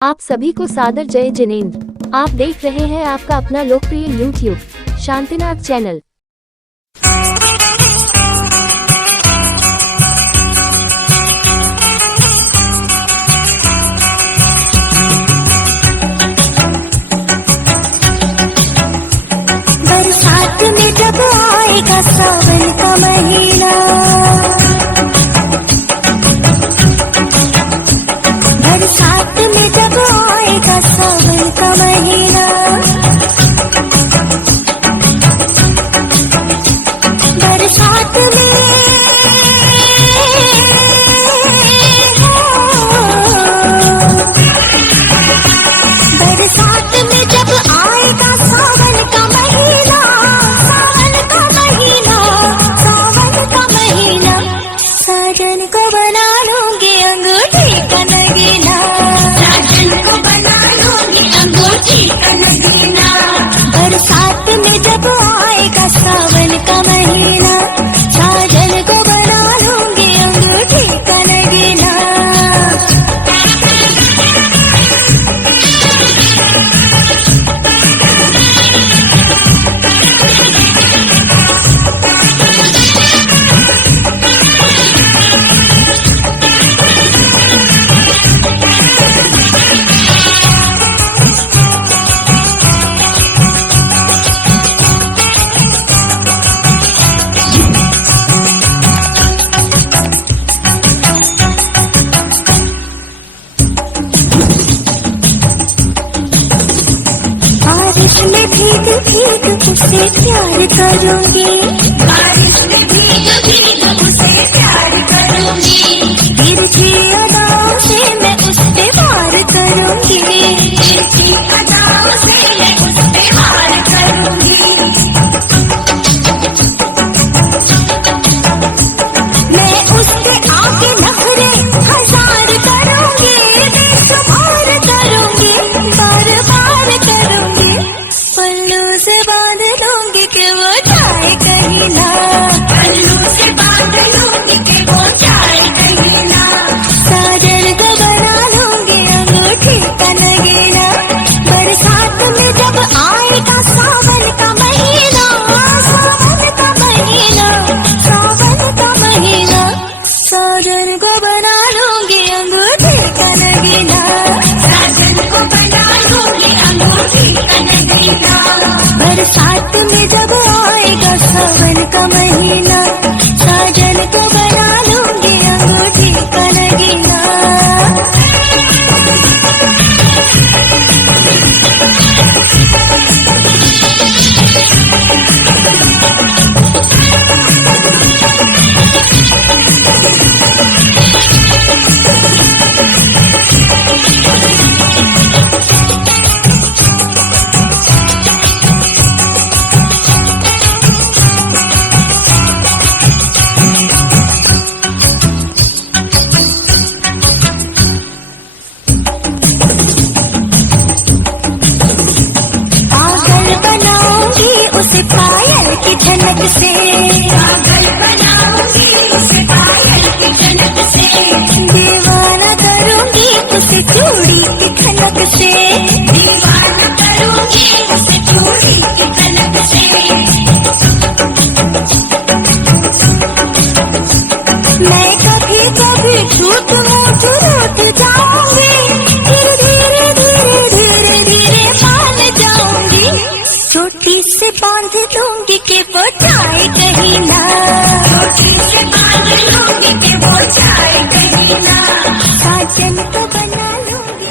आप सभी को सादर जय जिनेंद्र। आप देख रहे हैं आपका अपना लोकप्रिय यूट्यूब शांतिनाथ चैनल। बरसात में जब आएगा सावन का महीना, बरसात में जब आएगा सावन का महीना, बरसात में बरसात में जब आएगा सावन का महीना, सावन का महीना, सावन का महीना, साजन को बना लूंगी अंगूठी का नगीना, साजन को बना लूंगी अंगूठी का नगीना। बरसात में जब आएगा सावन का महीना, साजन को बना लूंगी अंगूठी का नगीना। बारिश में भीग भीग उसे प्यार करूंगी, बारिश में भीग भीग उसे प्यार करूंगी, गिरती अदाओं से मैं उस पे वार करूंगी, गिरती अदाओं से मैं उस पे वार करूंगी। मैं उस पे आके नखरे हजार करूंगी, बेशुमार करूंगी, बार बार करूंगी, पल्लू से बांध लूंगी कि वो जाए कहीं ना, पल्लू से बांध लूंगी कि वो जाए कहीं ना। साजन को बना लूंगी अंगूठी का नगीना, बरसात में जब आएगा सावन का महीना, सावन का महीना, सावन का महीना, साजन को बना लूंगी अंगूठी का नगीना, साजन को बना लूंगी अंगूठी का नगीना। बरसात में जब आएगा सावन का महीना, साजन को बना लूंगी अंगूठी का नगीना। पागल बनाऊंगी उसे पायल की झनक से, पागल बनाऊंगी उसे पायल की झनक से, दीवाना करूंगी उसे चूड़ी की खनक से, दीवाना करूंगी उसे चूड़ी की खनक से। मैं कभी कभी झूठ मूठ रूठ जाऊंगी, फिर धीरे धीरे धीरे धीरे मान जाऊंगी, चोटी से बांध लूंगी कि वो जाए कहीं ना, चोटी से बांध लूंगी कि वो जाए कहीं ना। साजन को बना लूंगी।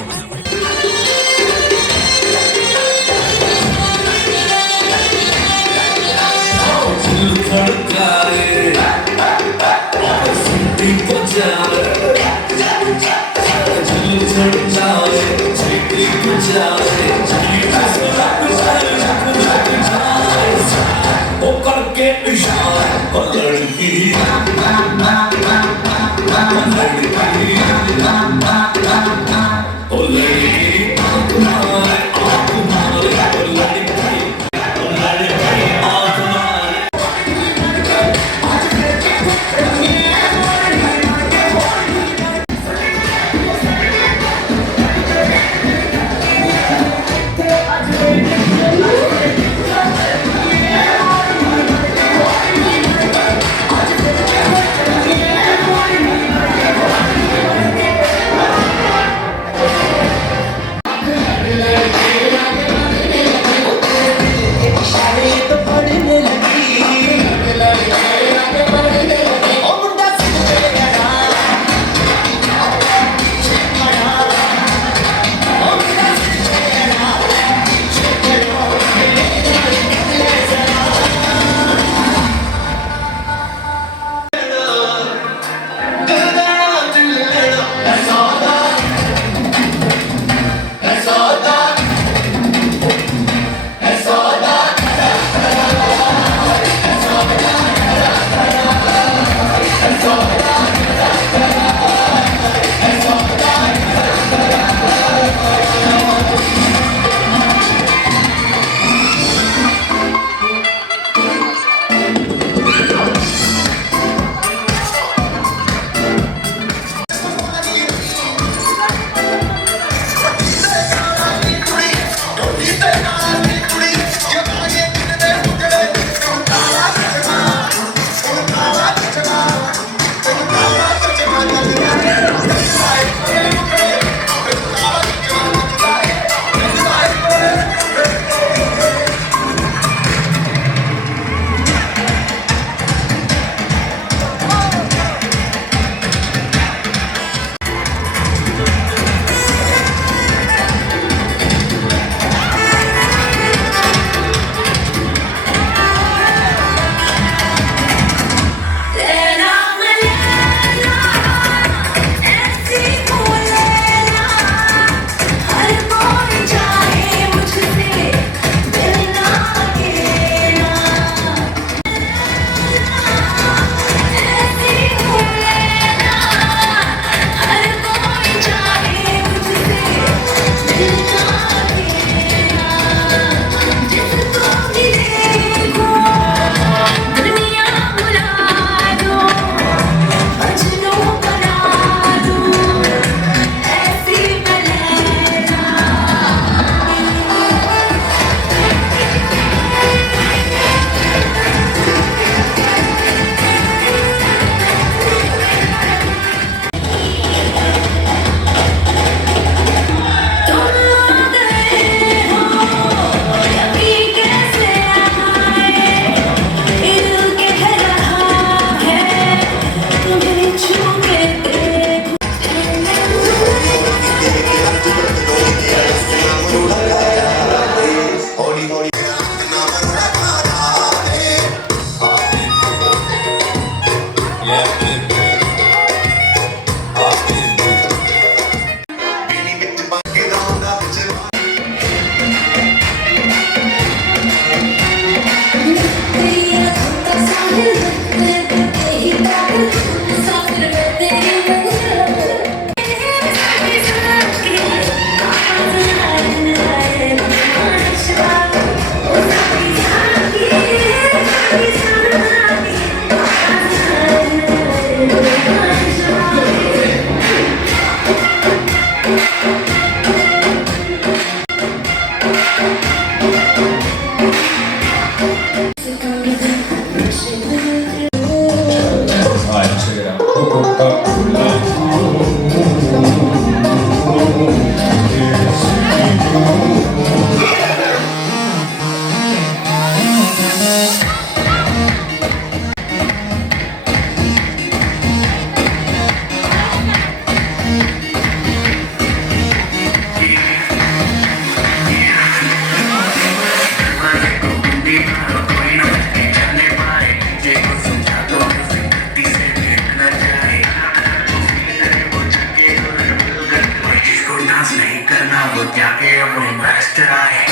करना वो जाके अपनी बेस्ट आए।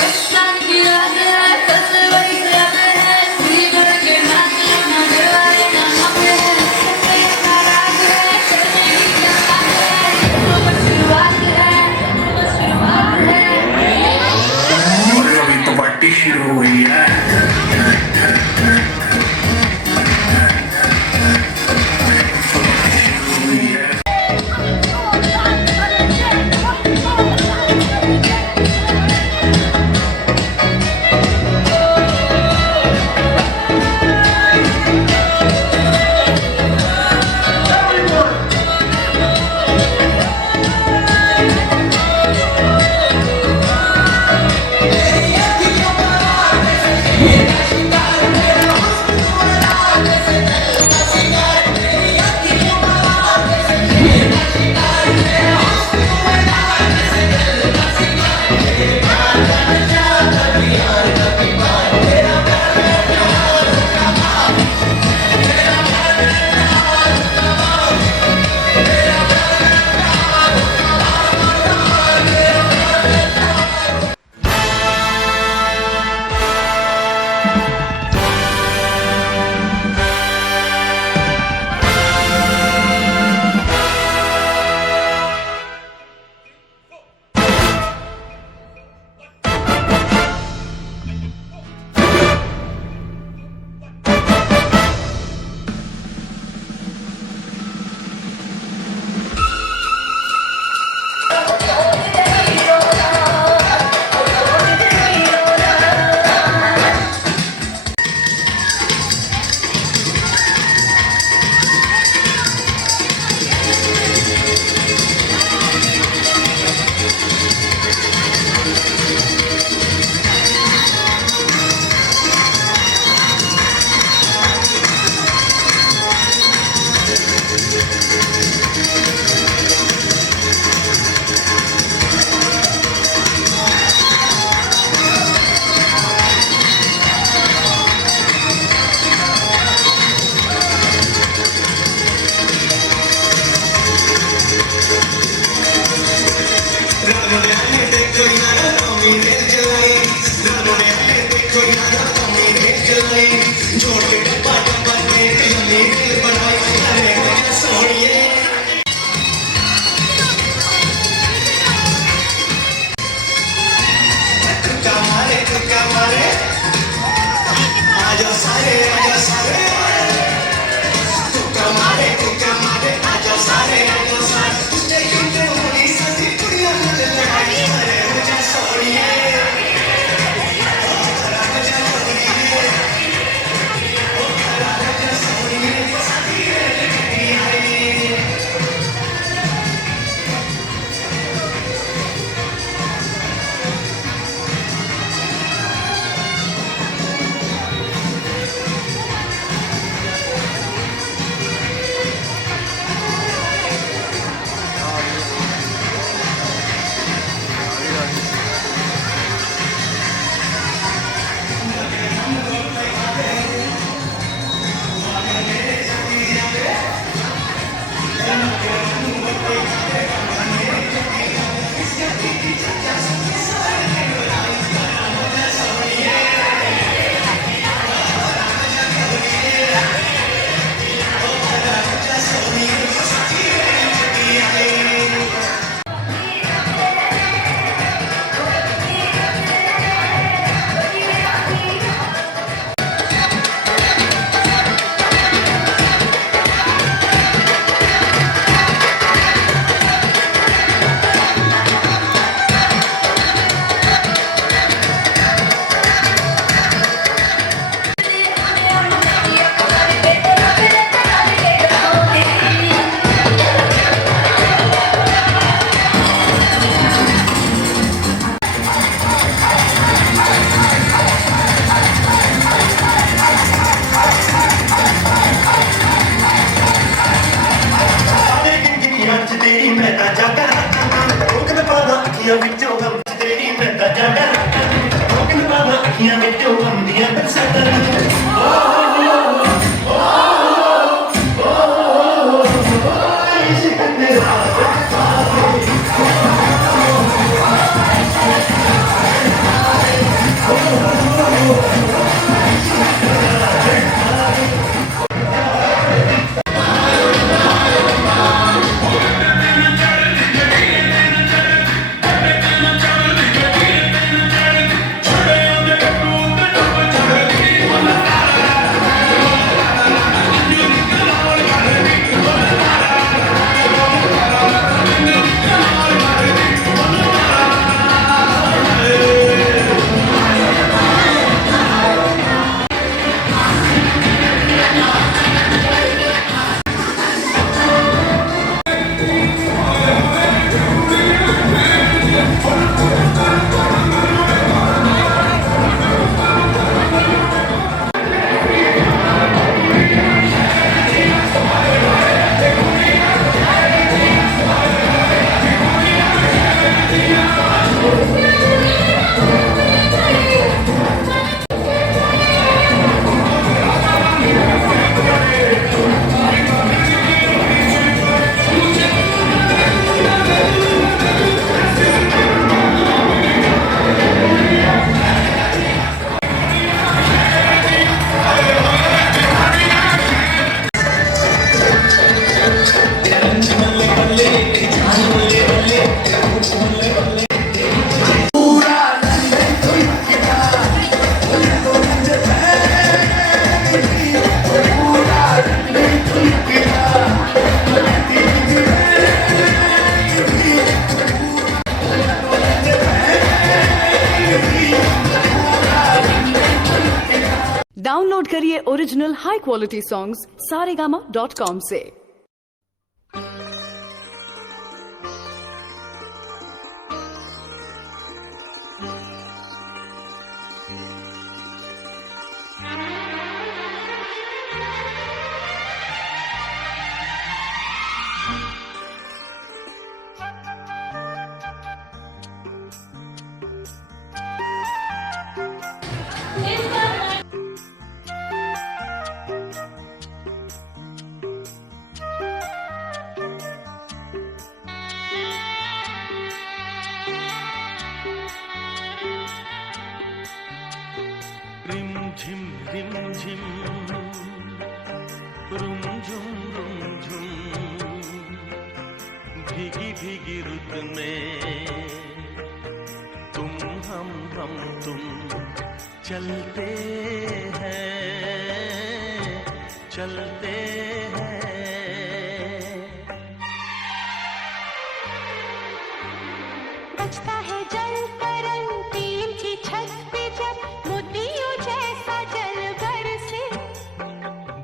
और अभी तो पार्टी शुरू हुई है। डाउनलोड करिए original high quality songs saregama.com से। रिम झिम रुम झुम भीगी भीगी रुत में तुम हम तुम चलते हैं बजता है जल तरंग टीम की छत पे जब मोतियों जैसा जल बरसे।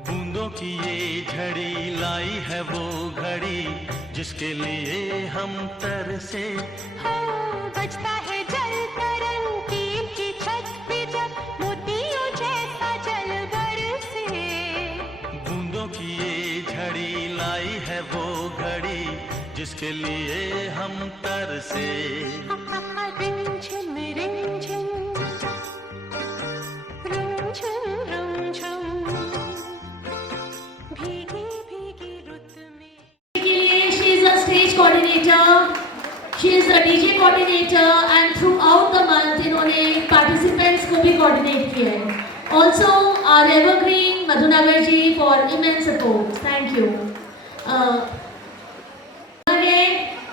बूंदों की ये झड़ी लाई है वो घड़ी जिसके लिए हम तरसे। हाँ, बजता है जल तरंग टीम की छत पे जब मोतियों जैसा जल बरसे। बूंदों की ये झड़ी लाई है वो घड़ी जिसके लिए हम तरसे। रिमझिम रिमझिम रुमझुम भीगी भीगी रुत में। She is a stage coordinator, she is a DJ coordinator and throughout the month इन्होंने participants को भी coordinate किया है. Also our evergreen Madhunagar ji for immense support. Thank you.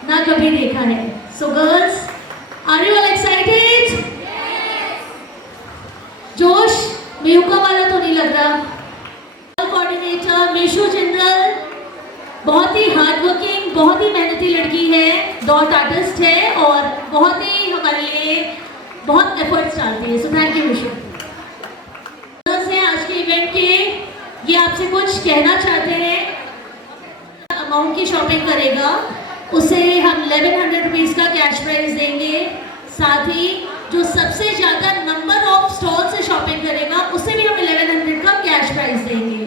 ना कभी देखा है. So girls, are you all excited? Yes. जोश मियुका वाला तो नहीं लग रहा. कोऑर्डिनेटर मीशू जिंदल बहुत ही हार्ड वर्किंग, बहुत ही मेहनती लड़की है, डॉट आर्टिस्ट है और बहुत ही हमारे लिए बहुत एफर्ट्स डालती है. So thank you मीशू. आज के इवेंट के ये आपसे कुछ कहना चाहते हैं. अमाउंट की शॉपिंग करेगा उसे हम 1100 रुपीज़ का कैश प्राइज देंगे. साथ ही जो सबसे ज़्यादा नंबर ऑफ स्टॉल से शॉपिंग करेगा उसे भी हम 1100 का कैश प्राइज देंगे.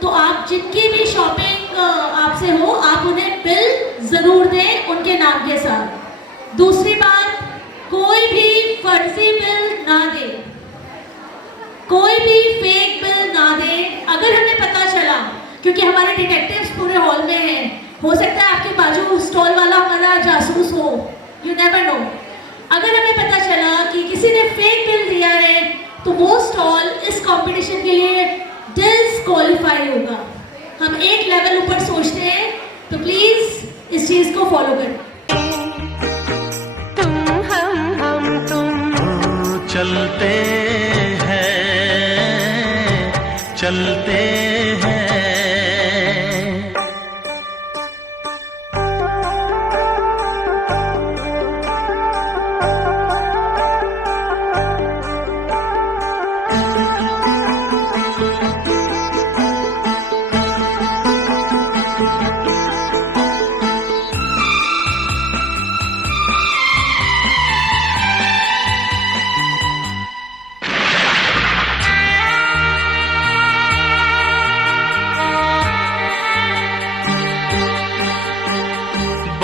तो आप जिनकी भी शॉपिंग आपसे हो आप उन्हें बिल ज़रूर दें उनके नाम के साथ. दूसरी बात, कोई भी फर्जी बिल ना दे, कोई भी फेक बिल ना दे. अगर हमें पता चला, क्योंकि हमारे डिटेक्टिव्स पूरे हॉल में हैं, हो सकता है आपके बाजू स्टॉल वाला हमारा जासूस हो, यू नेवर नो. अगर हमें पता चला कि किसी ने फेक बिल दिया है तो वो स्टॉल इस कंपटीशन के लिए डिस्क्वालीफाई होगा. हम एक लेवल ऊपर सोचते हैं, तो प्लीज इस चीज को फॉलो करें. तुम हम तुम चलते हैं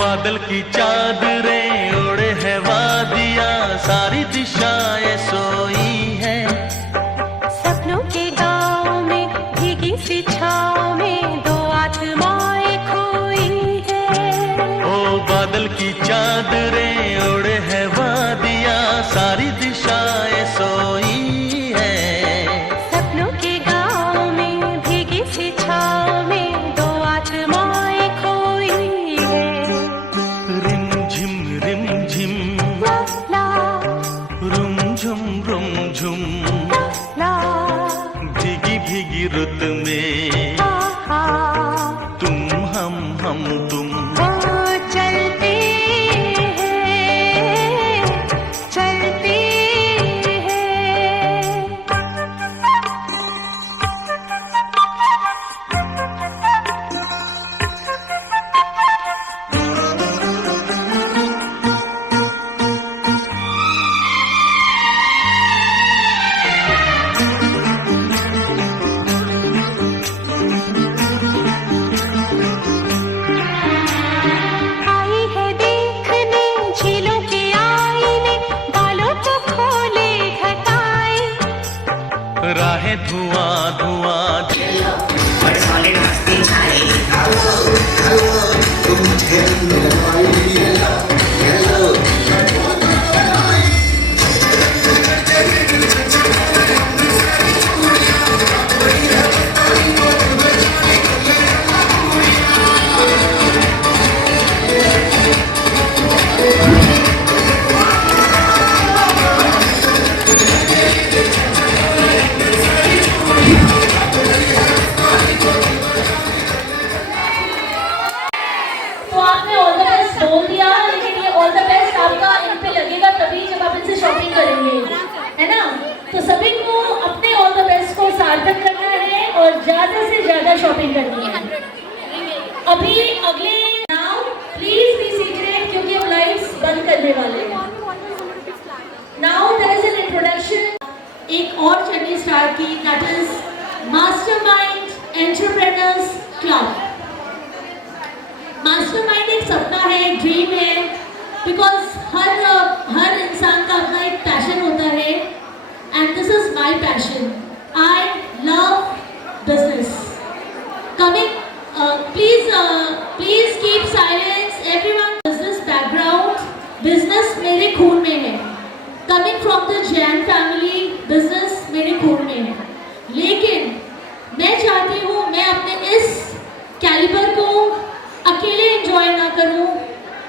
बादल की चादरें ओढ़े है वादियाँ, सारी दिशाएं सोई हैं. सपनों के गाँव में भीगी सी छाँव में दो आत्माएं खोई है. ओ बादल की चादरें ओढ़े है वादियाँ, सारी दिशाएं सोई हैं. सपनों के गाँव में भीगी सी छाँव में दो आत्माएं खोई है. रिम झिम ला ला रुम एक और जर्नी स्टार्ट की, that is mastermind entrepreneurs club. Mastermind एक सपना है, एक ड्रीम है, बिकॉज हर इंसान का अपना एक पैशन होता है, and this is my passion. I love business. Coming please keep silence everyone. Business background, business मेरे खून में है। Coming from the Jain family, business मेरे खून में है। लेकिन मैं चाहती हूँ मैं अपने इस कैलिबर को अकेले एंजॉय ना करूँ।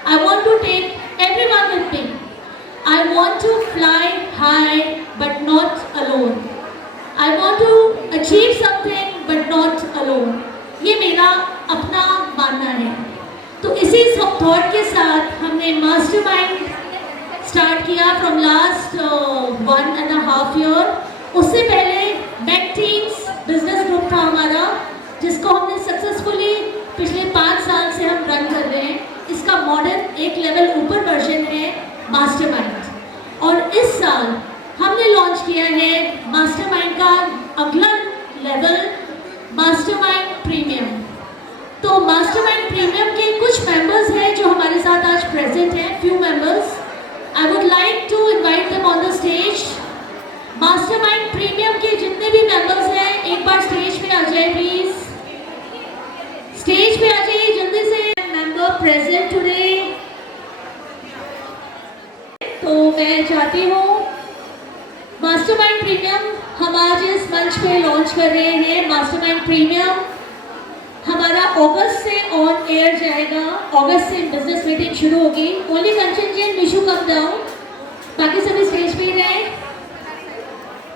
I want to take everyone with me. I want to fly high but not alone. I want to achieve something but not alone. ये मेरा अपना मानना है। तो इसी सब थॉट के साथ हमने मास्टरमाइंड स्टार्ट किया फ्रॉम लास्ट 1.5 ईयर। उससे पहले बैक टीम्स बिजनेस ग्रुप था हमारा, जिसको हमने सक्सेसफुली पिछले 5 साल से हम रन कर रहे हैं। इसका मॉडर्न एक लेवल ऊपर वर्जन है मास्टरमाइंड। और इस साल हमने लॉन्च किया है मास्टरमाइंड का अगला लेवल, मास्टरमाइंड प्रीमियम। तो मास्टरमाइंड प्रीमियम के कुछ मेंबर्स हैं जो हमारे साथ आज प्रेजेंट हैं, few members. I would like to invite them on the stage. Mastermind premium के जितने भी मेंबर्स हैं एक बार स्टेज पे आ जाए प्लीज। स्टेज पे आ जाइए जल्दी से। Member present today. तो मैं चाहती हूँ मास्टरमाइंड प्रीमियम हम आज इस मंच पे लॉन्च कर रहे हैं। मास्टरमाइंड प्रीमियम हमारा अगस्त से ऑन एयर जाएगा। अगस्त से बिजनेस मीटिंग शुरू होगी। Only Kanchan ji and Mishu come down, बाकी सभी स्टेज पे रहे।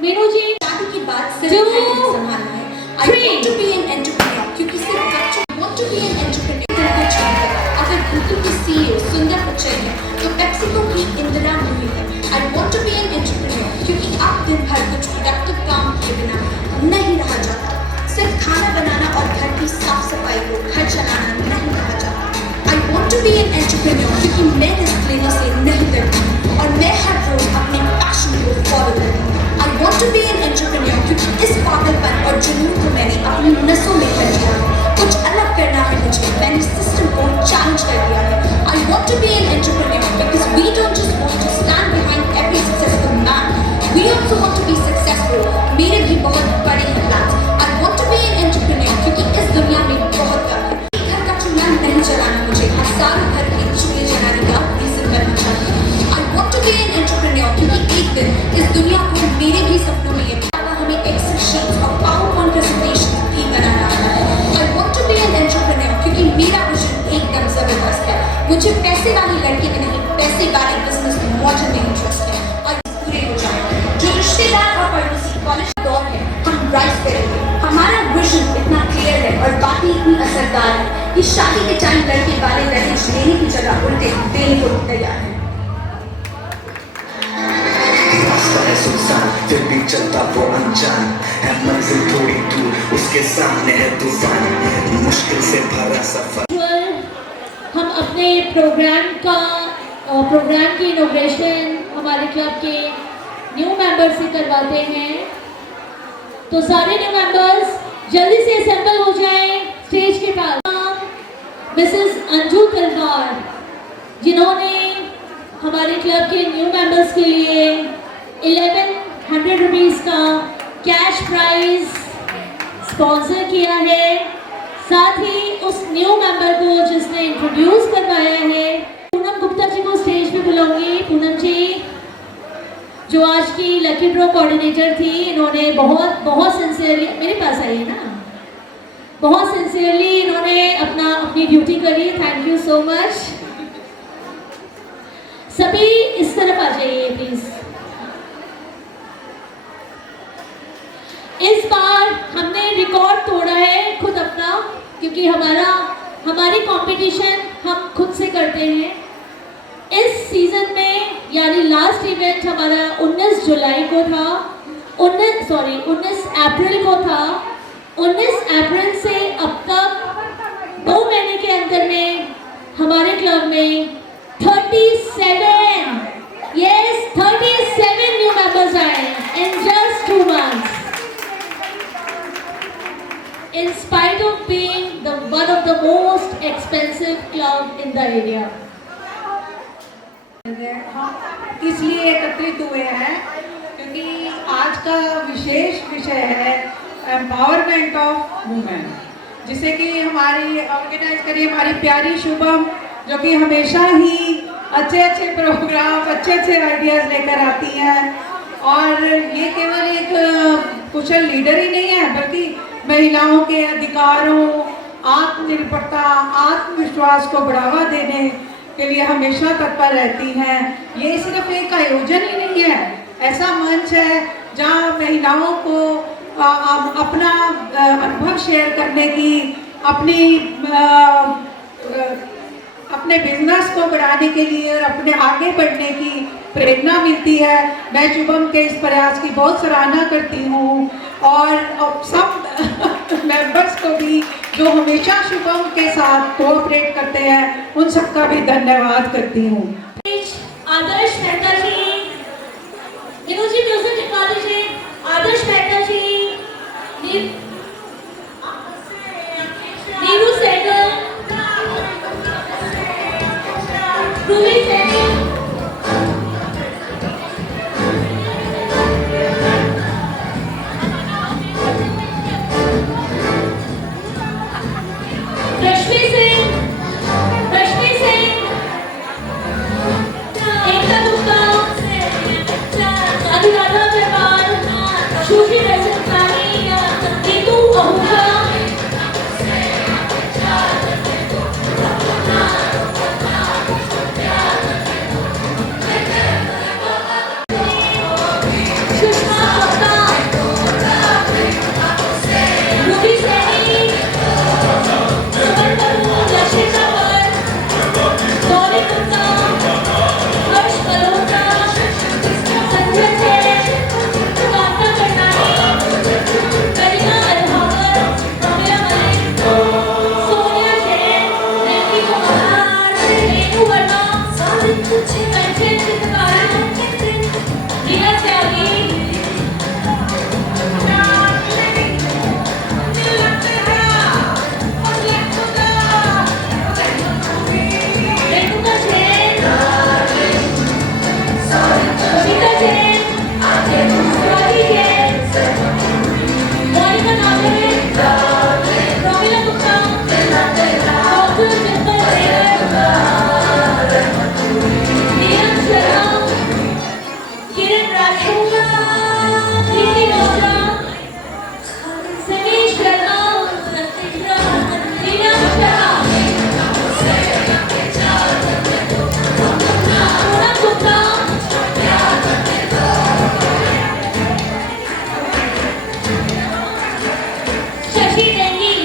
मीनू जी शादी की बात सिर्फ संभालना है। I want to be an entrepreneur क्योंकि सिर्फ बच्चों want to be an entrepreneur दिल को चाहिए। अगर गूगल की CEO सुंदर पिचाई है तो पेप्सिको की इंदिरा नहीं है। I want to be an entrepreneur क्योंकि आप दिन भर कुछ प्रोडक्टिव काम किए बिना नहीं रहा जाता। सिर्फ खाना बनाना और घर की साफ सफाई को घर चलाना नहीं रहा जाता। I want to be an entrepreneur क्योंकि मैं रिस्क लेने से नहीं डरती और मैं हर रोज अपने पैशन को फॉलो करती हूँ। I want to be an entrepreneur क्योंकि इस पागलपन और जुनून को मैंने अपनी नसों में कर लिया है। कुछ अलग करना है मुझे, मैंने सिस्टम को चैलेंज कर दिया है। I want to be an entrepreneur because we don't just want to stand behind every successful man, we also want to be successful। मेरे भी बहुत बड़े हैं plans। I want to be an entrepreneur क्योंकि इस दुनिया में बहुत काम है। घर का चूल्हा नहीं जलाना मुझे, हजारों घर के चूल्हे जलाने का रीजन बनना चाहिए। I want to be an entrepreneur क्योंकि एक दिन इस दुनिया को मेरे भी सपनों में ये हमें एक्सेल शीट्स और पावरपॉइंट प्रेजेंटेशन भी बनाना आता है। I want to be an entrepreneur क्योंकि मेरा विजन एकदम जबरदस्त है। मुझे पैसे वाली लड़की में नहीं, पैसे वाले बिजनेस मॉडल में इंटरेस्ट है और पूरे हो जाए। जो रिश्तेदार और पड़ोसी कॉलेज दौर है हम राइज करेंगे। हमारा विजन इतना क्लियर है और बातें इतनी असरदार है कि शादी के टाइम लड़के वाले दहेज लेने की जगह उल्टे देने को तैयार है। रास्ता है सुनसान फिर भी चलता वो अनजान है, मंजिल थोड़ी दूर उसके सामने है तूफान, मुश्किल से भरा सफर। हम अपने प्रोग्राम की इनॉग्रेशन हमारे क्लब के न्यू मेंबर्स से करवाते हैं। तो सारे न्यू मेंबर्स जल्दी से असेंबल हो जाएं स्टेज के पास। मिसेस अंजू तलवार जिन्होंने हमारे क्लब के न्यू मेंबर्स के लिए 1100 रुपीज़ का कैश प्राइज स्पॉन्सर किया है। साथ ही उस न्यू मेंबर को जिसने इंट्रोड्यूस करवाया है, पूनम गुप्ता जी को स्टेज पे बुलाऊंगी। पूनम जी जो आज की लकी ड्रॉ कोऑर्डिनेटर थी, इन्होंने बहुत सिंसियरली मेरे पास आई है ना, बहुत सिंसियरली इन्होंने अपनी ड्यूटी करी। Thank you so much. सभी इस तरफ आ जाइए प्लीज। इस बार हमने रिकॉर्ड तोड़ा है खुद अपना, क्योंकि हमारी कंपटीशन हम खुद से करते हैं। इस सीजन में यानी लास्ट इवेंट हमारा 19 जुलाई को था, 19 अप्रैल को था। 19 अप्रैल से अब तक 2 महीने के अंदर में हमारे क्लब में 37 न्यू मेंबर्स आए in just most expensive club in the area. हम इसलिए एकत्रित हुए हैं क्योंकि आज का विशेष विषय है एम्पावरमेंट ऑफ वुमेन, जिसे कि हमारी ऑर्गेनाइज करी हमारी प्यारी शुभम, जो कि हमेशा ही अच्छे अच्छे प्रोग्राम अच्छे अच्छे आइडियाज़ लेकर आती हैं। और ये केवल एक कुशल लीडर ही नहीं है, बल्कि महिलाओं के अधिकारों, आत्मनिर्भरता, आत्मविश्वास को बढ़ावा देने के लिए हमेशा तत्पर रहती हैं। ये सिर्फ एक आयोजन ही नहीं है, ऐसा मंच है जहाँ महिलाओं को अपना अनुभव शेयर करने की, अपने बिजनेस को बढ़ाने के लिए और अपने आगे बढ़ने की प्रेरणा मिलती है। मैं शुभम के इस प्रयास की बहुत सराहना करती हूँ और सब मेंबर्स को भी जो हमेशा शुभम के साथ कोऑपरेट करते हैं, उन सबका भी धन्यवाद करती हूँ। आदर्श मेहता जी, विनोद जी म्यूजिक दिखा दीजिए। आदर्श मेहता जी, नीरू सहगल, रूबी सहगल, रश्मि सिंह, एकता गुप्ता, अनुराधा अग्रवाल, श्रुति रजनीकांत, नीतू आहूजा, सुषमा गुप्ता, रूबी सैनी, सुमन कपूर, लक्षिता वर, गौरी गुप्ता, हर्ष मल्होत्रा, संजय सेन, कांता करनानी, करीना अलहावर, रम्या मलिक, सोनिया जैन, रैनी कुमार, रेणु वर्मा, कंचन चित्रकार, रीना त्यागी, Renuka Jain, Sunita Jain, Swati Jain, Monika Nagare, Romila Gupta, doctor Dimple Segar, Neeraj Sharma, Kiran Rajput, Preeti Mishra, Samish Sharma, Reena Mishra, Poonam Gupta, Shashi Negi,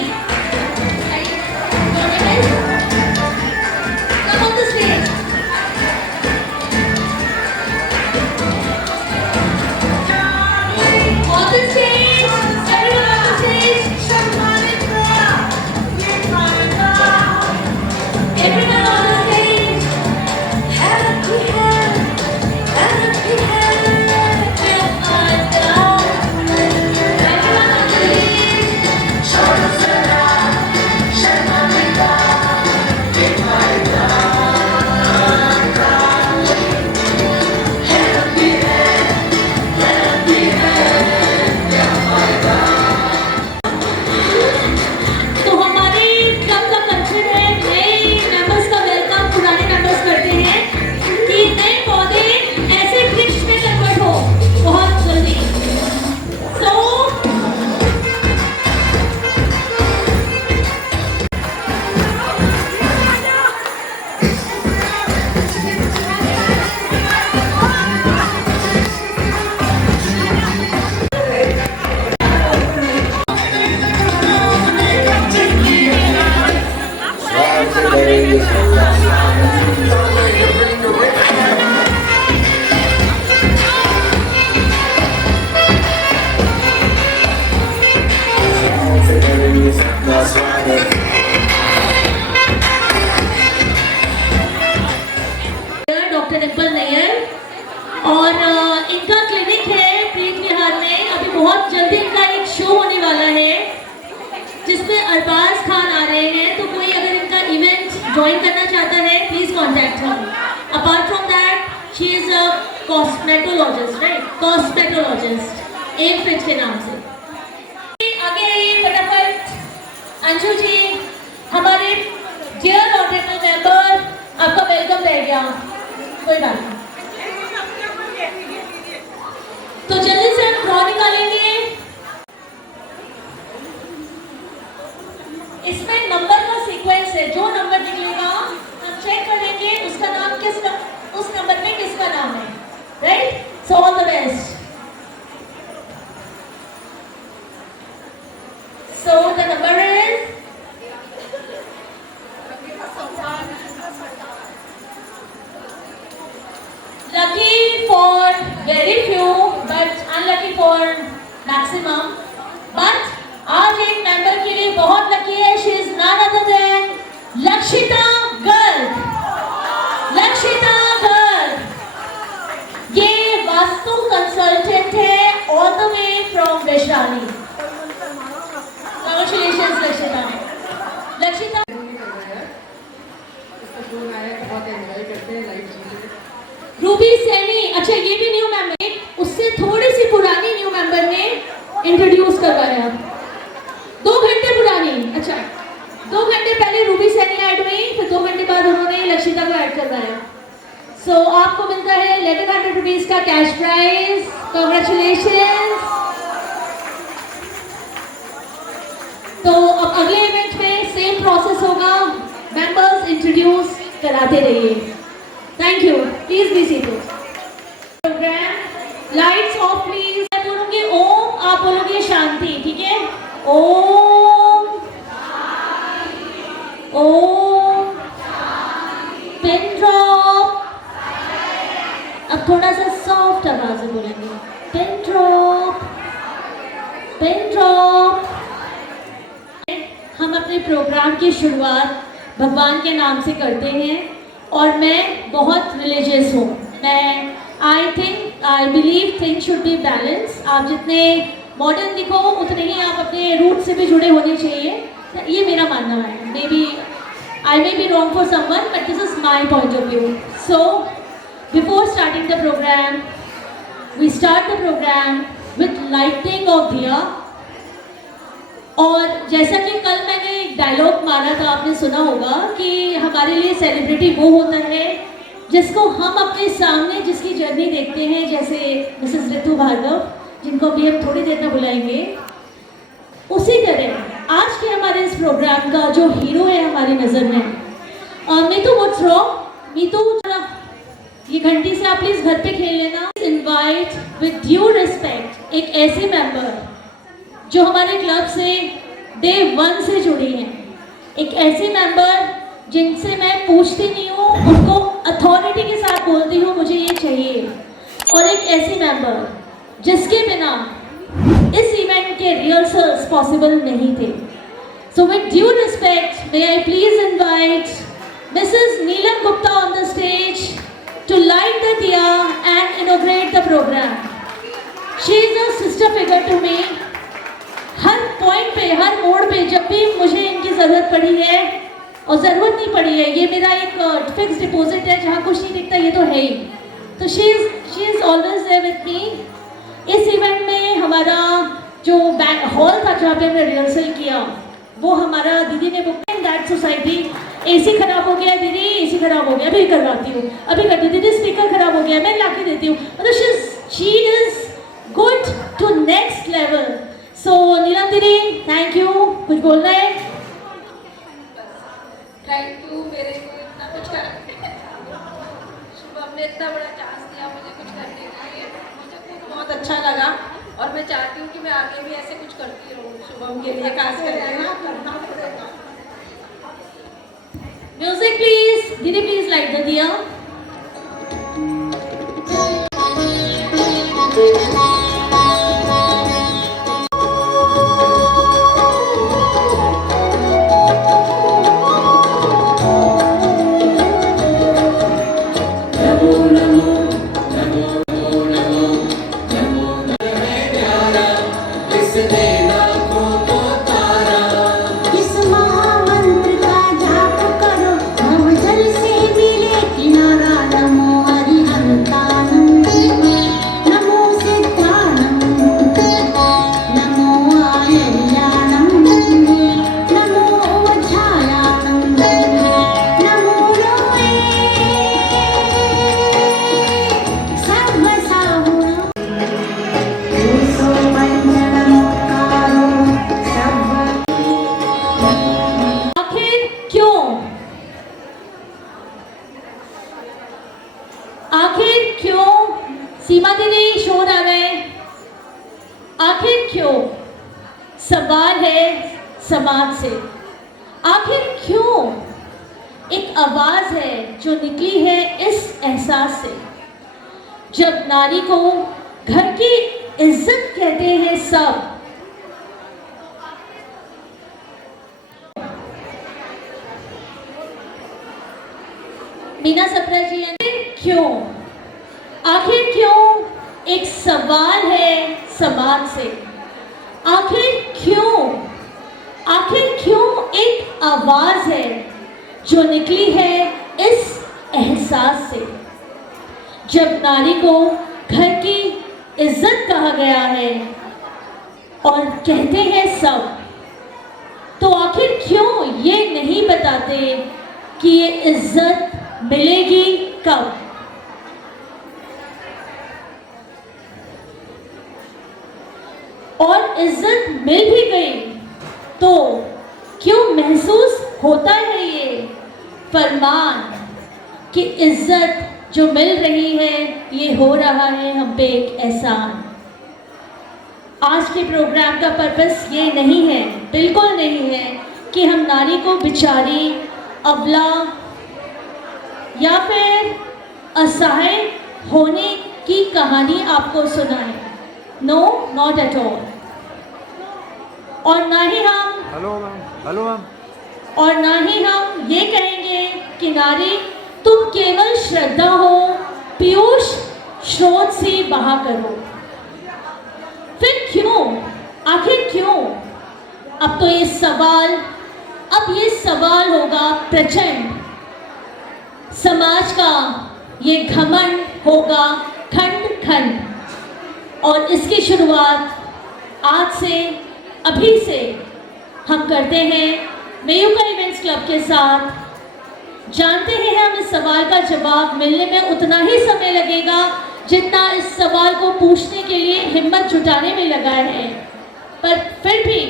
come on the stage. On the stage, everyone on the stage. Everyone on the stage. Happy, happy, everyone on the stage. तो हमारे क्लब का कल्चर है, नए मेंबर्स का वेलकम, पुराने मेंबर्स करते हैं कि नए पौधे ऐसे वृक्ष में कन्वर्ट हो बहुत जल्दी। तो डॉक्टर डिम्पल नैयर और इनका क्लिनिक है प्रीत विहार में। अभी बहुत जल्दी इनका एक शो होने वाला है जिसमें अरबाज खान आ रहे हैं, तो कोई ज्वाइन करना चाहता है please contact her. Apart from that she is a cosmetologist, right, cosmetologist, एक फिट के नाम से. आगे आइए फटाफट. अंशु जी, हमारे डियर ऑनरेबल मेंबर, आपका वेलकम रह गया, कोई बात नहीं. तो जल्दी से हम ड्रॉ निकालेंगे. इसमें नंबर का सीक्वेंस है, जो नंबर निकलेगा हम चेक करेंगे उसका नाम उस नंबर में किसका नाम है, right. So all the best. So the number is lucky for very few but unlucky for maximum. But आज एक मेंबर के लिए बहुत लकी है. She is none other than Lakshita Garg. Lakshita Garg ये वास्तु कंसल्टेंट है all the way from Vaishali. Congratulations Lakshita. Lakshita Ruby Saini, अच्छा ये भी न्यू मेंबर, उससे थोड़ी सी पुरानी न्यू मेंबर ने इंट्रोड्यूस करवाया, 2 घंटे पुरानी. अच्छा 2 घंटे पहले रूबी सैनी ऐड हुई, फिर 2 घंटे बाद उन्होंने लक्षिता को ऐड करवाया. सो आपको मिलता है 1100 रुपीज का कैश प्राइज. कांग्रेचुलेशंस. तो अब अगले इवेंट में सेम प्रोसेस होगा, मेंबर्स इंट्रोड्यूस कराते रहिए. Thank you. Please be seated. Programme lights off please. मैं बोलूंगी ओम, आप बोलोगे शांति, ठीक है. ओम ओम. Pin drop. अब थोड़ा सा सॉफ्ट आवाज में बोलेंगे. Pin drop, pin drop. हम अपने प्रोग्राम की शुरुआत भगवान के नाम से करते हैं और मैं बहुत रिलीजियस हूँ. मैं I believe things should be balance. आप जितने मॉडर्न दिखो उतने ही आप अपने रूट से भी जुड़े होने चाहिए. ये मेरा मानना है. Maybe I may be wrong for someone but this is my point of view. So before starting the programme we start the programme with lighting of diya. और जैसा कि कल मैंने एक डायलॉग मारा था, आपने सुना होगा कि हमारे लिए सेलिब्रिटी वो होता है जिसको हम अपने सामने जिसकी जर्नी देखते हैं, जैसे मिसेस ऋतु भार्गव जिनको भी हम थोड़ी देर में बुलाएंगे. उसी तरह आज के हमारे इस प्रोग्राम का जो हीरो है हमारी नज़र में, मीतू व्हाट्स रॉन्ग. मीतू ये घंटी से आप प्लीज घर पे खेल लेना. इनवाइट विद ड्यू रिस्पेक्ट एक ऐसे मेंबर जो हमारे क्लब से डे 1 से जुड़ी हैं. एक ऐसे मेंबर जिनसे मैं पूछती नहीं हूँ, उनको अथॉरिटी के साथ बोलती हूँ मुझे ये चाहिए. और एक ऐसी मेंबर जिसके बिना इस इवेंट के रिहर्सल्स पॉसिबल नहीं थे. So with due respect may I please invite missus Neelam Gupta on the stage to light the diya and inaugurate the programme. She is a sister figure to me. हर पॉइंट पे, हर मोड़ पे जब भी मुझे इनकी ज़रूरत पड़ी है, और ज़रूरत नहीं पड़ी है, ये मेरा एक फिक्स डिपॉजिट है, जहाँ कुछ नहीं दिखता ये तो है ही. तो she is always there with me. इस इवेंट में हमारा जो हॉल था जहाँ पे हमने रिहर्सल किया, वो हमारा दीदी ने book in that society. AC खराब हो गया दीदी, एसी खराब हो गया, अभी करवाती हूँ, अभी करती हूँ. दीदी स्पीकर खराब हो गया, मैं ला के देती हूँ. मतलब she is good to next level. So Neelam didi, thank you. कुछ बोल रहे हैं? थैंक यू मेरे को इतना कुछ कर. शुभम ने इतना बड़ा चांस दिया मुझे कुछ करने के लिए, मुझे खुद बहुत अच्छा लगा और मैं चाहती हूँ कि मैं आगे भी ऐसे कुछ करती रहूँ शुभम के लिए खास करके. Music please. दीदी प्लीज लाइट द दिया. इस महामंत्र का जाप करो, सीमा दीदी शोर आ रहे हैं। आखिर क्यों? सवाल है समाज से। आखिर क्यों? एक आवाज है जो निकली है इस एहसास से। जब नारी को घर की इज्जत कहते हैं सब, मीना सप्रा जी, आखिर क्यों? आखिर क्यों? एक सवाल है समाज से। आखिर क्यों? आखिर क्यों? एक आवाज है जो निकली है इस एहसास से। जब नारी को घर की इज्जत कहा गया है और कहते हैं सब, तो आखिर क्यों ये नहीं बताते कि ये इज्जत मिलेगी कब? और इज्जत मिल भी गई तो क्यों महसूस होता है ये फरमान कि इज्जत जो मिल रही है ये हो रहा है हम पे एक एहसान। आज के प्रोग्राम का पर्पस ये नहीं है, बिल्कुल नहीं है कि हम नारी को बेचारी, अबला या फिर असहाय होने की कहानी आपको सुनाएं। No, not at all. और ना ही हम ये कहेंगे कि नारी तुम केवल श्रद्धा हो, पीयूष स्रोत से बहा करो। फिर क्यों? आखिर क्यों? अब ये सवाल होगा प्रचंड। समाज का ये घमंड होगा खंड खंड, और इसकी शुरुआत आज से, अभी से हम करते हैं मेयुका इवेंट्स क्लब के साथ। जानते हैं हम इस सवाल का जवाब मिलने में उतना ही समय लगेगा जितना इस सवाल को पूछने के लिए हिम्मत जुटाने में लगा है, पर फिर भी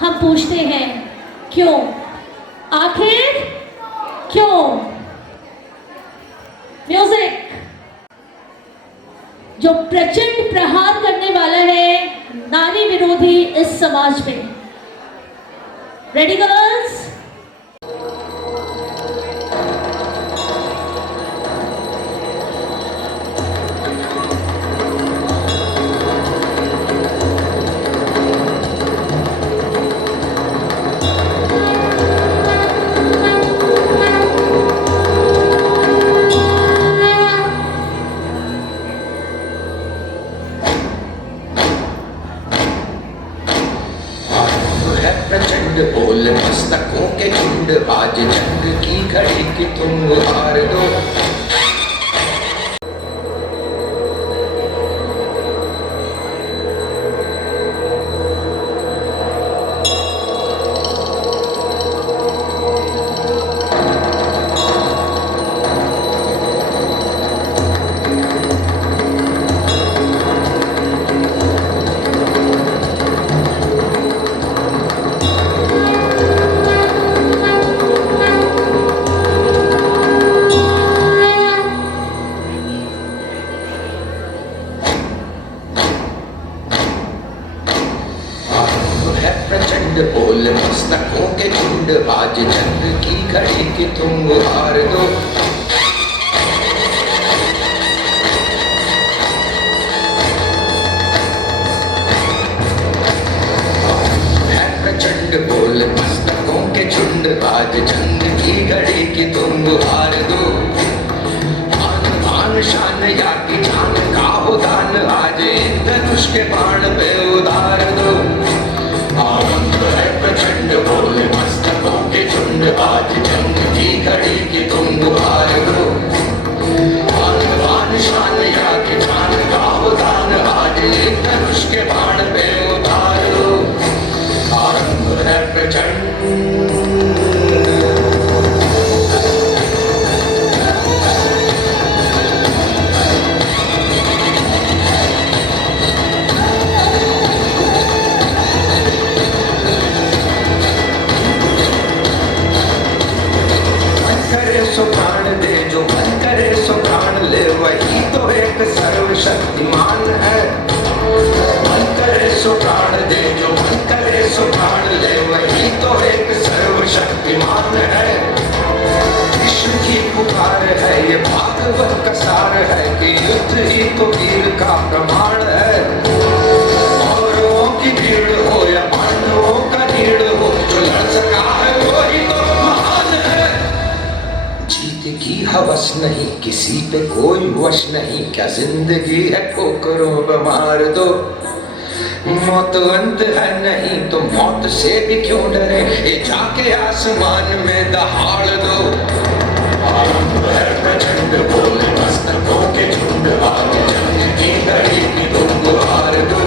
हम पूछते हैं क्यों? आखिर क्यों? म्यूजिक जो प्रचंड प्रहार करने वाला है नारी विरोधी इस समाज में। Ready girls? प्रचंड बोल मस्तकों के झुंड, आज जंग की घड़ी कि तुम हार दो। प्रचंड बोल मस्तकों के झुंड, आज जंग की घड़ी कि तुम हार दो। है प्रचंड बोल मस्तकों के झुंड, आज जंग की घड़ी कि तुम हार दो। आन शान या की जान का हो दान, आज धनुष के बाण पे उतार दो। है प्रचंड बोल मस्तकों के झुंड, आज जंग की घड़ी कि तुम हार दो। आन शान या की जान का हो दान, आज धनुष के बाण पे उतार दो। आरंभ है प्रचंड। सो प्राण दे, जो मन करे सो प्राण ले, वही तो एक सर्वशक्ति हवस नहीं, किसी पे कोई वश नहीं, क्या जिंदगी है ठोकरों पे मार दो। मौत अंत है नहीं तो मौत से भी क्यों डरे, ये जाके आसमान में दहाड़ दो। आरंभ है प्रचंड बोले मस्तकों के झुंड, आज जंग की घड़ी की तुम गुहार दो।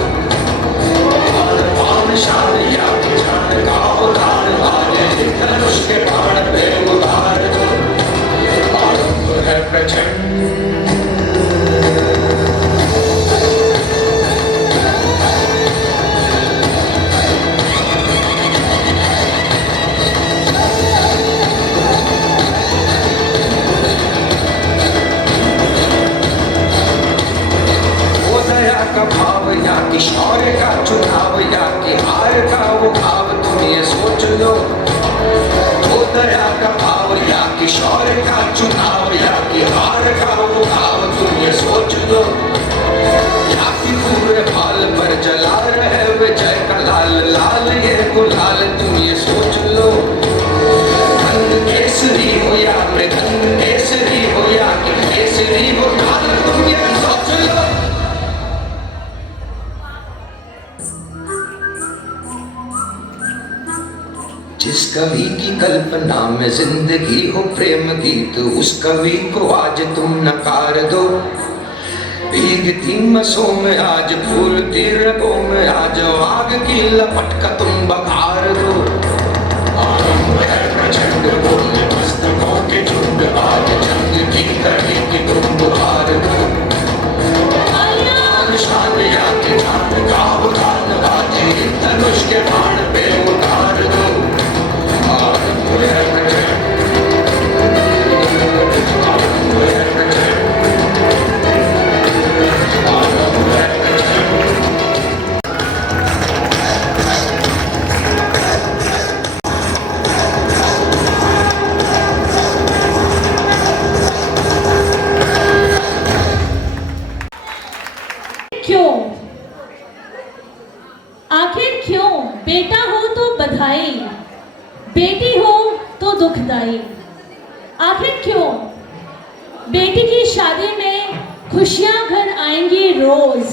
पान शान या जान का उदार, आज धनुष के बाण पे उतार दो। आरंभ है प्रचंड का भाव या कि शौर्य का चुनाव या कि हार का वो भाव, तुम ये सोच लो। वो दया का भाव या कि शौर्य का चुनाव या कि हार का वो भाव, तुम ये सोच लो। या कि पूरे भाल पर जला रहे विजय का लाल लाल ये गुलाल, तुम ये सोच लो। रंग केसरी हो या मृदंग केसरी हो या कि केसरी हो काल, तुम ये सोच लो। जिस कवि की कल्पना में जिंदगी हो प्रेम गीत, उस कवि को आज तुम नकार दो। भीगती मसों में आज फूलती रगों में आज आग की लपट का तुम बखार दो। आरंभ है प्रचंड बोले मस्तकों के झुंड, आज जंग की घड़ी की तुम बुहार दो। शान या के जान का उदान, आज धनुष के बाण पे उतार दो। क्यों, आखिर क्यों? बेटा हो तो बधाई, बेटी हो तो दुखदाई। आखिर क्यों? बेटी की शादी में खुशियां घर आएंगी रोज,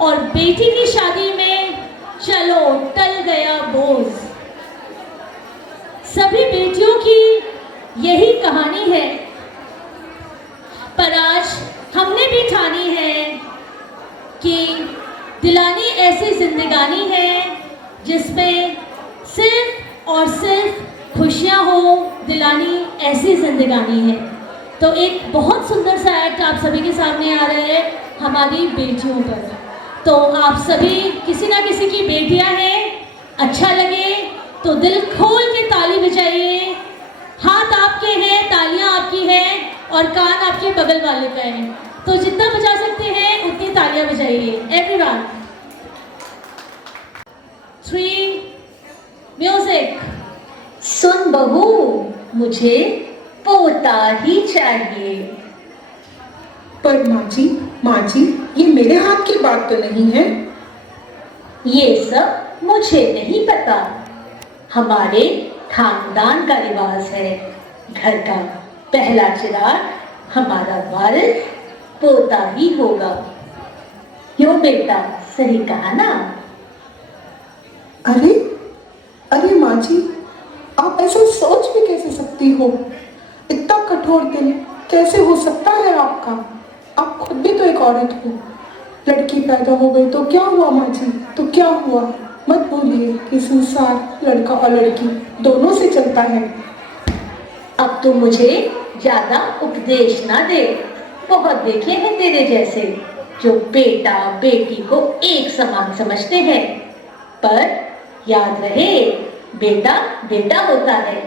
और बेटी की शादी में चलो टल गया बोझ। सभी बेटियों की यही कहानी है, पर आज हमने भी ठानी है कि दिलानी ऐसी जिंदगानी है जिसमें सिर्फ और सिर्फ खुशियां हो, दिलानी ऐसी जिंदगानी है। तो एक बहुत सुंदर सा एक्ट आप सभी के सामने आ रहा है हमारी बेटियों पर। तो आप सभी किसी ना किसी की बेटियां हैं, अच्छा लगे तो दिल खोल के ताली बजाइए। हाथ आपके हैं, तालियां आपकी हैं और कान आपके बगल वाले का है, तो जितना बजा सकते हैं उतनी तालियां बजाइए। Everyone 3 music. सुन बहू, मुझे पोता ही चाहिए। पर माँ जी ये मेरे हाथ की बात तो नहीं है। ये सब मुझे नहीं पता, हमारे खानदान का रिवाज है। घर का पहला चिराग हमारा वारिस पोता ही होगा। क्यों बेटा, सही कहा ना? अरे माँ जी, आप ऐसा सोच भी कैसे सकती हो? इतना कठोर दिल कैसे हो सकता है आपका? आप खुद भी तो एक औरत हो। लड़की पैदा हो गई तो क्या हुआ माँ जी, तो क्या हुआ? मत भूलिए कि संसार लड़का और लड़की दोनों से चलता है। अब तो मुझे ज्यादा उपदेश ना दे। बहुत देखे हैं तेरे जैसे जो बेटा बेटी को एक समान समझते हैं, पर याद रहे बेटा बेटा होता है।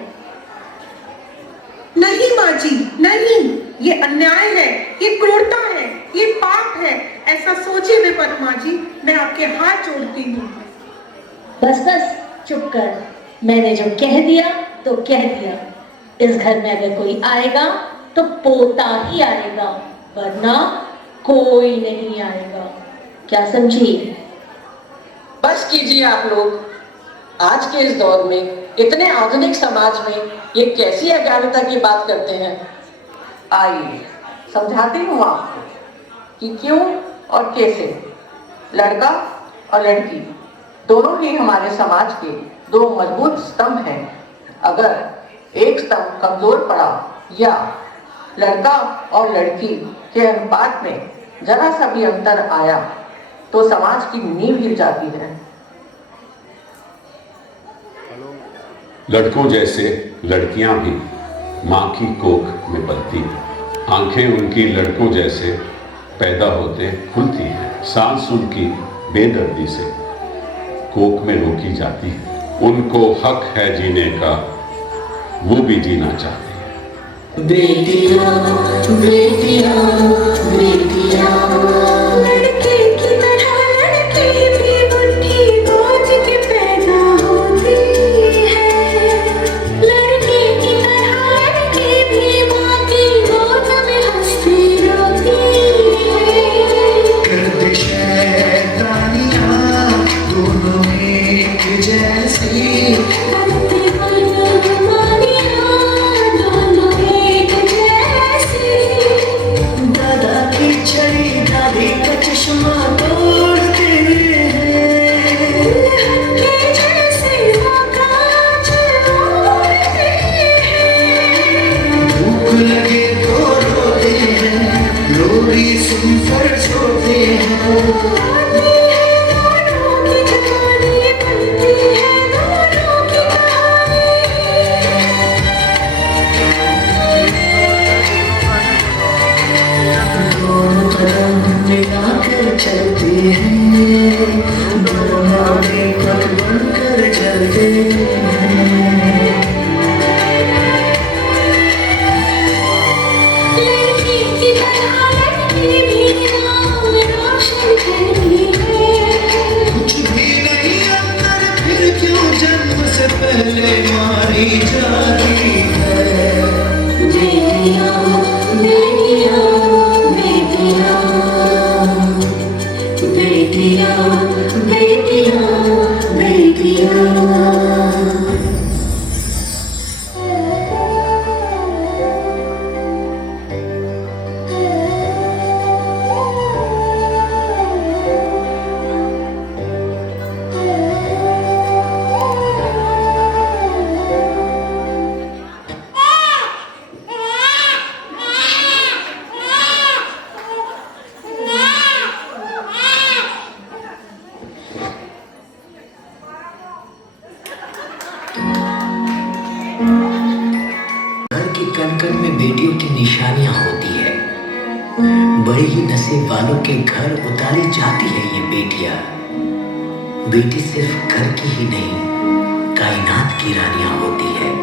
नहीं माँ जी, नहीं, ये अन्याय है, ये क्रूरता है, ये पाप है। ऐसा सोचिए भी मत माँ जी, मैं आपके हाथ जोड़ती हूँ। बस बस चुप कर, मैंने जो कह दिया तो कह दिया। इस घर में अगर कोई आएगा तो पोता ही आएगा, वरना कोई नहीं आएगा। क्या समझी? बस कीजिए आप लोग। आज के इस दौर में, इतने आधुनिक समाज में ये कैसी अज्ञानता की बात करते हैं? आइए समझाती हूँ आपको कि क्यों और कैसे लड़का और लड़की दोनों ही हमारे समाज के दो मजबूत स्तंभ हैं। अगर एक स्तंभ कमजोर पड़ा या लड़का और लड़की के अनुपात में जरा सा भी अंतर आया तो समाज की नींव हिल जाती है। लड़कों जैसे लड़कियां भी माँ की कोख में पलती हैं। आंखें उनकी लड़कों जैसे पैदा होते खुलती हैं। सांस उनकी बेदर्दी से कोख में रोकी जाती है। उनको हक है जीने का, वो भी जीना चाहते हैं। बेटियां बेटियां बेटियां लड़के की तरह लड़की भी बुद्धि बोझ के पैदा होती है। लड़के की तरह लड़की भी माँ की गोद में हंसती रोती है। करते शैतानियां दोनों एक जैसी, करते मनमानियां दोनों एक जैसी। दादा की छड़ी दादी का चश्मा तोड़ते हैं। के जैसे आकाश उड़ते हैं। भूख लगे तो रोते हैं, लोरी सुनकर सोते हैं। आती है दोनों की कहानी, बनती है दोनों की कहानी। दोनों कदम मिलाकर चलते हैं, दोनों दीपक बनकर जलते हैं। लड़की की तरह लड़की भी नाम रोशन करती है। कुछ भी नहीं अंदर, फिर क्यों जन्म से पहले मारी जाती है। बेटियां बेटियां बेटियां बेटियां बेटियां बेटियां। घर के कण कण में बेटियों की निशानियां होती है। बड़े ही नसीब वालों के घर उतारी जाती है ये बेटियां। बेटी सिर्फ घर की ही नहीं, कायनात की रानियां होती है।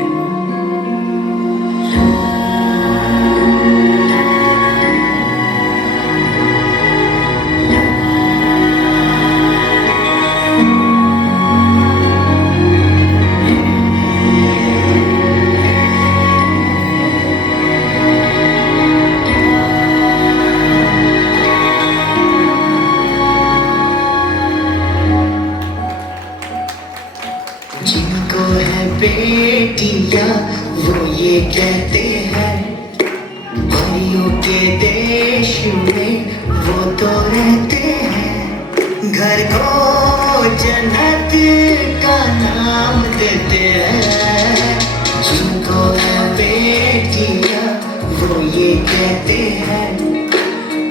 जिनको है बेटियां वो ये कहते हैं, भाइयों के देश में वो तो रहते हैं। घर को जन्नत का नाम देते हैं। जिनको है बेटियां वो ये कहते हैं,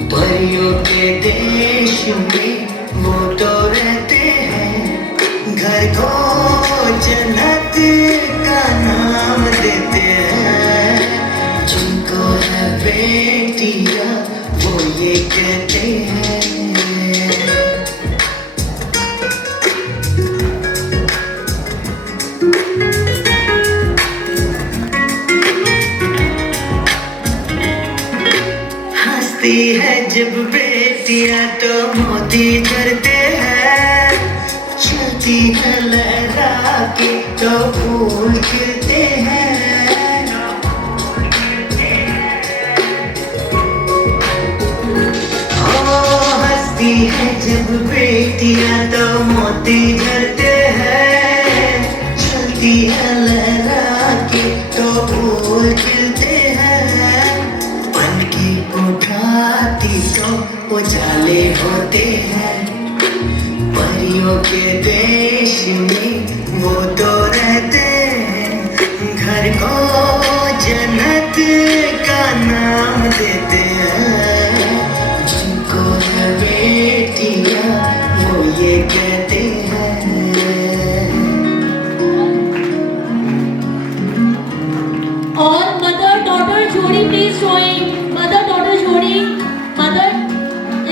भाइयों के देश में वो तो रहते हैं। घर को जन्नत का नाम देते हैं। जिनको है बेटियां वो ये कहते हैं। हंसती है जब बेटियां तो मोती झरते हैं। चलती है लहरा के तो फूल खिलते हैं। ओ हंसती है जब बेटियां तो मोती झरते हैं। चलती है लहरा के तो फूल खिलते हैं। परियों के देश में वो तो रहते हैं, घर को जन्नत का नाम देते हैं। जिनको है बेटियां वो ये कहते हैं। और मदर डॉटर जोड़ी प्लीज ज्वाइन। मदर डॉटर जोड़ी, mother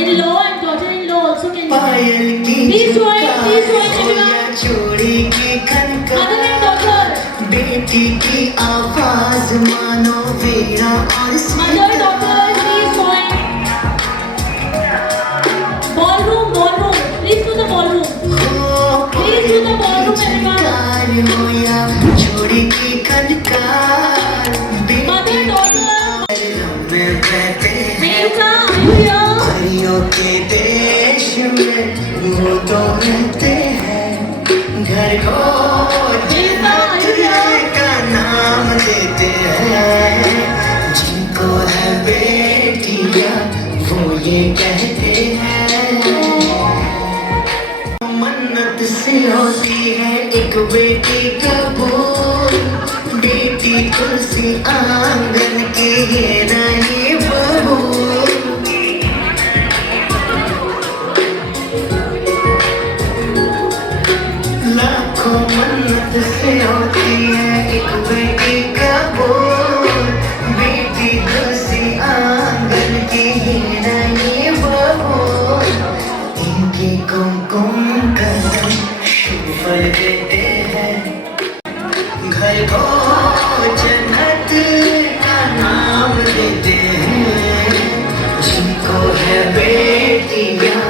in law and daughter in law also can Payal की प्लीज ज्वाइन एवरीवन। चूड़ी की मदर एंड डॉटर, बेटी की आवाज मानो वीणा और mother daughter please join. Ballroom ballroom please to the ballroom, please to the ballroom everyone. चूड़ी की कनकार मदर डॉटर में रहते हैं। मेरुका आयुया, परियों के देश में वो तो रहते हैं, घर को जन्नत का नाम देते हैं। जिनको है बेटियां वो ये कहते हैं। मन्नत से होती है एक बेटी कबूल, बेटी तुलसी आंगन की ये रानी बहू। लाखों मन्नत से होती है एक बेटी कबूल, बेटी तुलसी आंगन की ये रानी बहू। इनकी कुमकुम कदम शुभ फल देते हैं, घर को जन्नत का नाम देते हैं। जिनको है बेटियां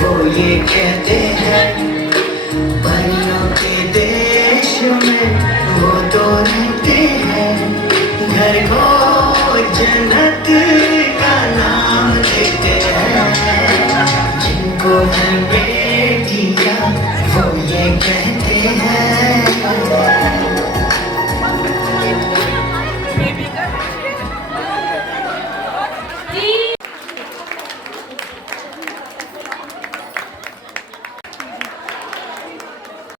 वो ये कहते हैं। परियों के देश में वो तो रहते हैं, घर को जन्नत का नाम देते हैं। जिनको है बेटियां वो ये कहते हैं।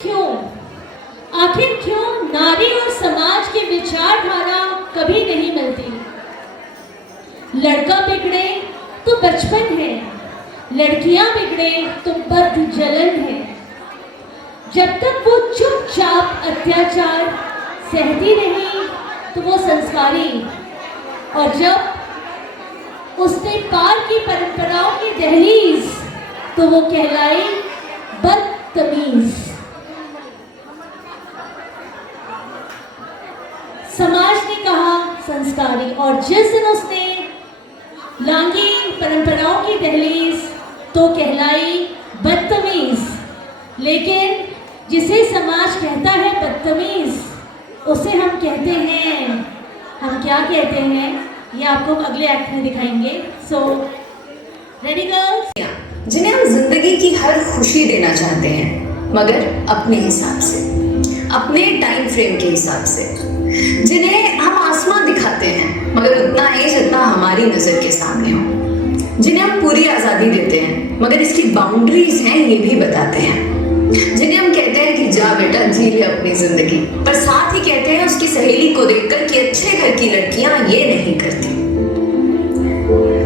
क्यों, आखिर क्यों नारी और समाज की विचारधारा कभी नहीं मिलती? लड़का बिगड़े तो बचपन है, लड़कियां बिगड़े तो बद्ध जलन है। जब तक वो चुपचाप अत्याचार सहती रही तो वो संस्कारी, और जब उसने पार की परंपराओं की दहलीज तो वो कहलाई बदतमीज। समाज ने कहा संस्कारी, और जिस दिन उसने लांगी परंपराओं की दहलीज तो कहलाई बदतमीज। लेकिन जिसे समाज कहता है बदतमीज, उसे हम कहते हैं, हम क्या कहते हैं ये आपको अगले एक्ट में दिखाएंगे। So ready girls? जिन्हें हम जिंदगी की हर खुशी देना चाहते हैं, मगर अपने हिसाब से, अपने टाइम फ्रेम के हिसाब से। जिन्हें हम आसमां दिखाते हैं मगर उतना ही जितना हमारी नजर के सामने हो। जिन्हें हम पूरी आजादी देते हैं मगर इसकी बाउंड्रीज हैं ये भी बताते हैं। जिन्हें हम कहते हैं कि जा बेटा जी ले अपनी जिंदगी, पर साथ ही कहते हैं उसकी सहेली को देखकर कि अच्छे घर की लड़कियां ये नहीं करती।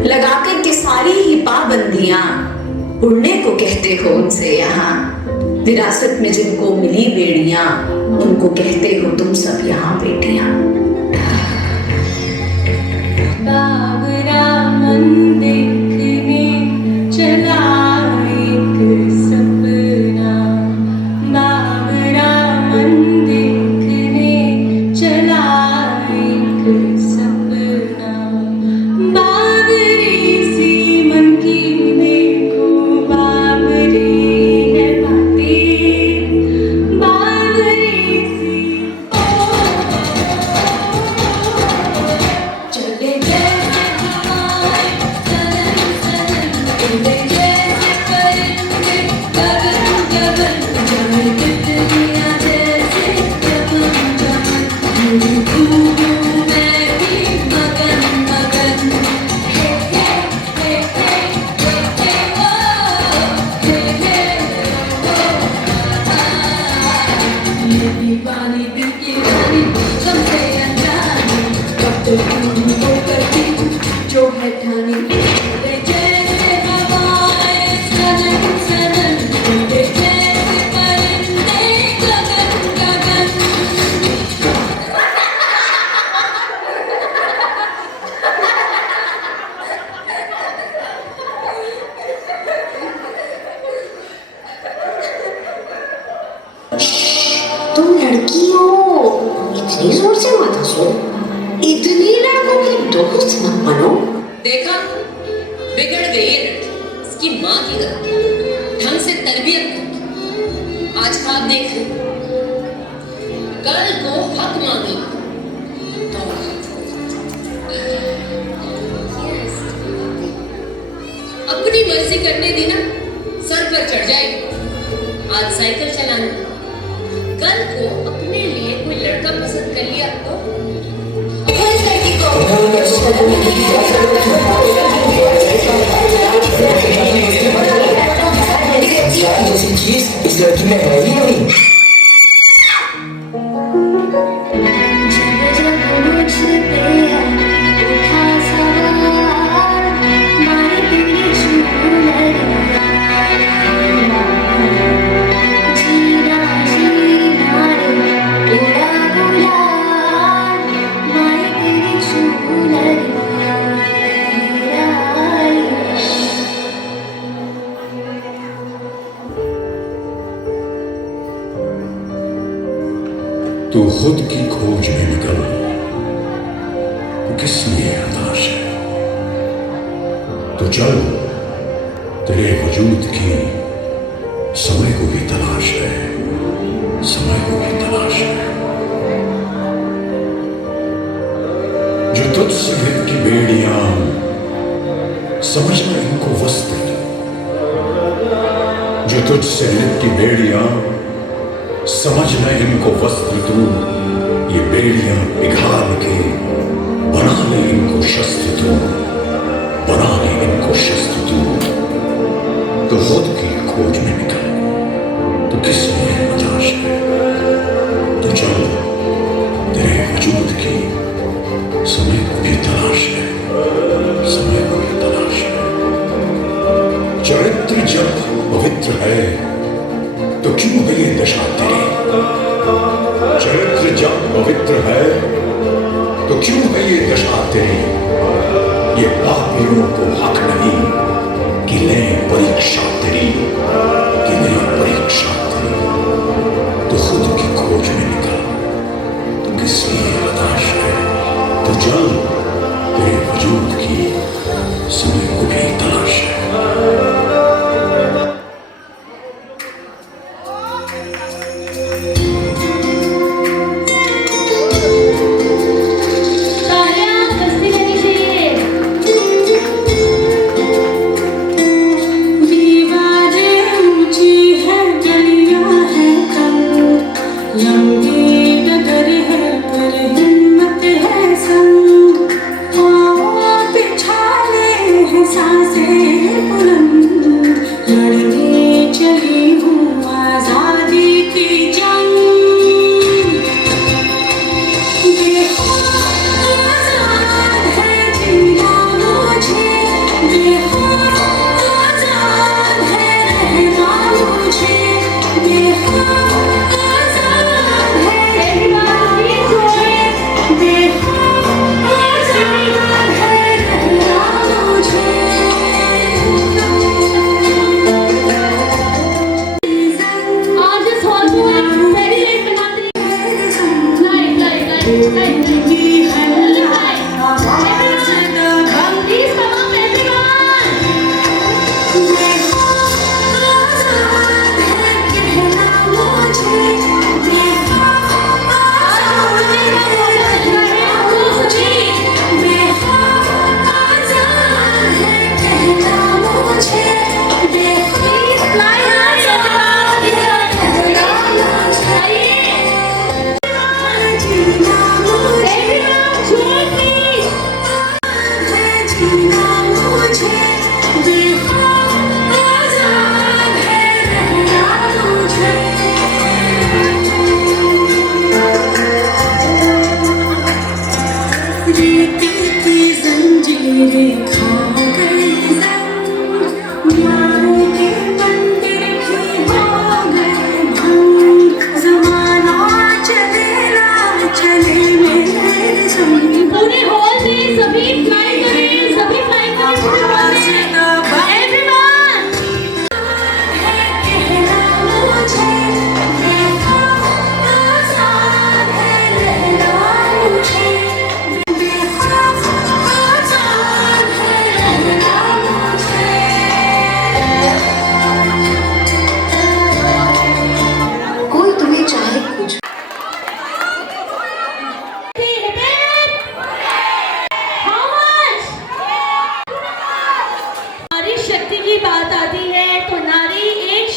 लगाकर के सारी ही पाबंदियां उड़ने को कहते हो उनसे यहाँ। विरासत में जिनको मिली बेड़ियां उनको कहते हो तुम सब यहाँ बेटियां। बाबरा मन देखने चला एक सपना, बाबरा मन देखने चला एक सपना। बाबरी सी मन की देखो बाबरी है बातें, बाबरी सी चले जैसे हवाएं चले लड़कियों, इतनी जोर से मत हंसो। इतनी लड़कों की दोस्त मत बनो। देखा, बिगड़ गई है लड़की, इसकी माँ की गलती, ढंग से तरबियत नहीं। आज ख्वाब देख लो, कल को हक मांगे तो अपनी मर्जी करने दी ना, सर पर चढ़ जाएगी। आज साइकिल चलाना, कल को अपने लिए कोई लड़का पसंद कर लिया तो जैसी चीज इस लड़की में है ही नहीं। तू खुद की खोज में निकल, किस लिए हताश है? तो चल, तेरे वजूद की समय को भी तलाश है, समय को भी तलाश है। जो तुझसे की बेड़ियां, समझना इनको वस्त्र। जो तुझसे की बेड़ियां, समझना इनको वस्त्र तू। ये बेड़ियां पिघाल के बना ले इनको शस्त्र तू, बना ले इनको शस्त्र तू। तो खुद की खोज में निकल, तो किस लिए हताश है? तो चल, तेरे वजूद की समय को भी तलाश है, समय को भी तलाश है। चरित्र जब पवित्र है तो क्यों है ये दशा तेरी? चरित्र जब पवित्र है तो क्यों है ये दशा तेरी? ये पापियों को हक नहीं कि ले परीक्षा तेरी, कि ले परीक्षा तेरी। तो खुद की खोज में निकल, तो किस लिए हताश है? तो चल, तेरे वजूद की समय को भी तलाश है।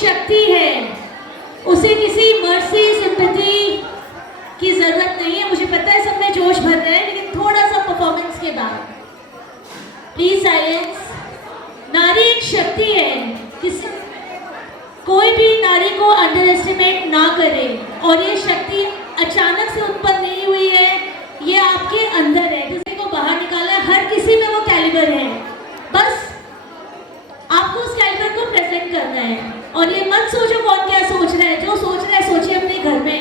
शक्ति है, उसे किसी मर्सी सिंपैथी की जरूरत नहीं है। मुझे पता है सब में जोश भर रहा है, लेकिन थोड़ा सा परफॉर्मेंस के बाद प्लीज साइलेंस। नारी एक शक्ति है, किसी कोई भी नारी को अंडर एस्टिमेट ना करे, और ये शक्ति अचानक से उत्पन्न नहीं हुई है, ये आपके अंदर है, किसी को बाहर निकाला है, हर किसी में वो कैलिबर है, बस आपको उस कैलिबर को प्रेजेंट करना है। और ये मत सोचो कौन क्या सोच रहा है, जो सोच रहा है सोचिए अपने घर में।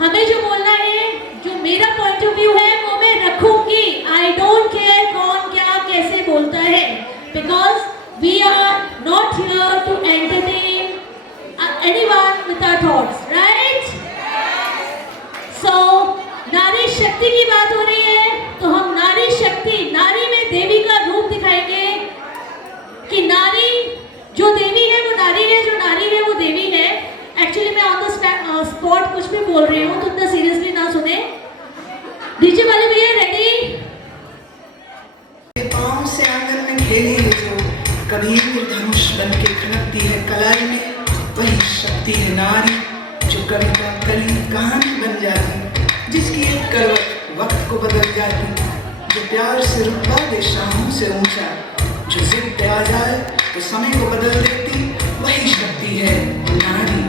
हमें जो बोलना है, जो मेरा पॉइंट ऑफ व्यू है वो मैं रखूंगी। आई डोंट केयर कौन क्या कैसे बोलता है, because we are not here to entertain anyone with our thoughts, right? So नारी शक्ति की बात हो रही है, तो हम नारी शक्ति, नारी में देवी का रूप दिखाएंगे कि नारी जो देवी है वो नारी है, जो नारी है वो देवी है। एक्चुअली मैं ऑन द स्पॉट कुछ भी बोल रही हूँ, तो इतना सीरियसली ना सुने। डीजे वाले भैया रेडी? पाँव से आंगन में खेली जो कभी धनुष बन के खनकती है कलाई में, वही शक्ति है नारी जो कविता कली कहानी बन जाती, जिसकी एक करवट वक्त को बदल जाती, जो प्यार से रुतबा दे शाहों से ऊंचा, जो जिद पे आ जाए तो समय को बदल देती, वही शक्ति है नारी।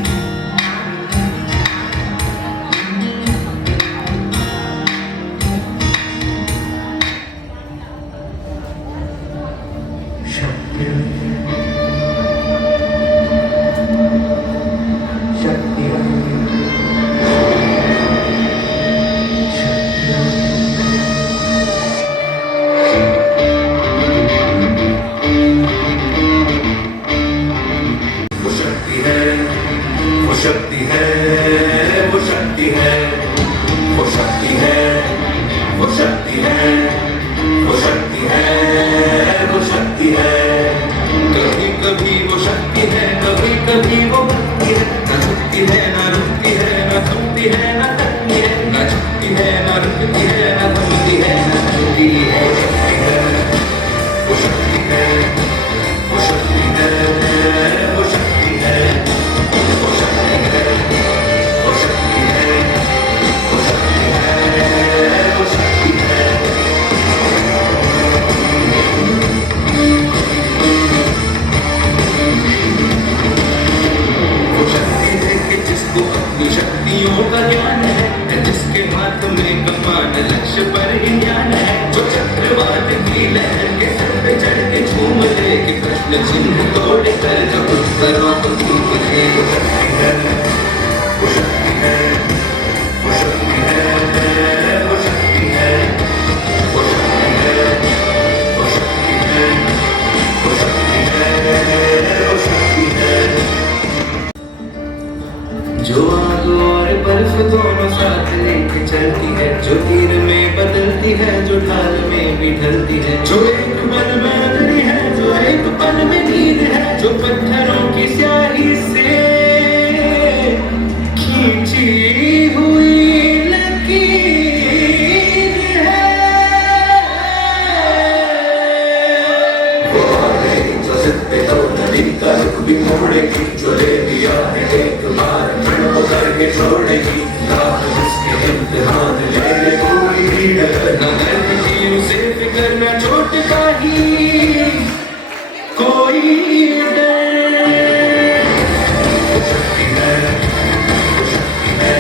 जो आग और बर्फ दोनों साथ लेके चलती है, जो तीर में बदलती है, जो ढाल में भी ढलती है, जो एक पल में अगली है, जो एक पल में नींद है, जो पत्थरों की स्याही से खींची हुई लकीर है। वो आगे जो सिर पे तो नदी का रुख भी मोड़ेगी, जो ले लिया है एक बार करके छोड़ेगी, जिसके इम्तिहान ले ले कोई भी डर न करती, उसे फिक्र न चोट का ही कोई डर। वो शक्ति है, वो शक्ति है,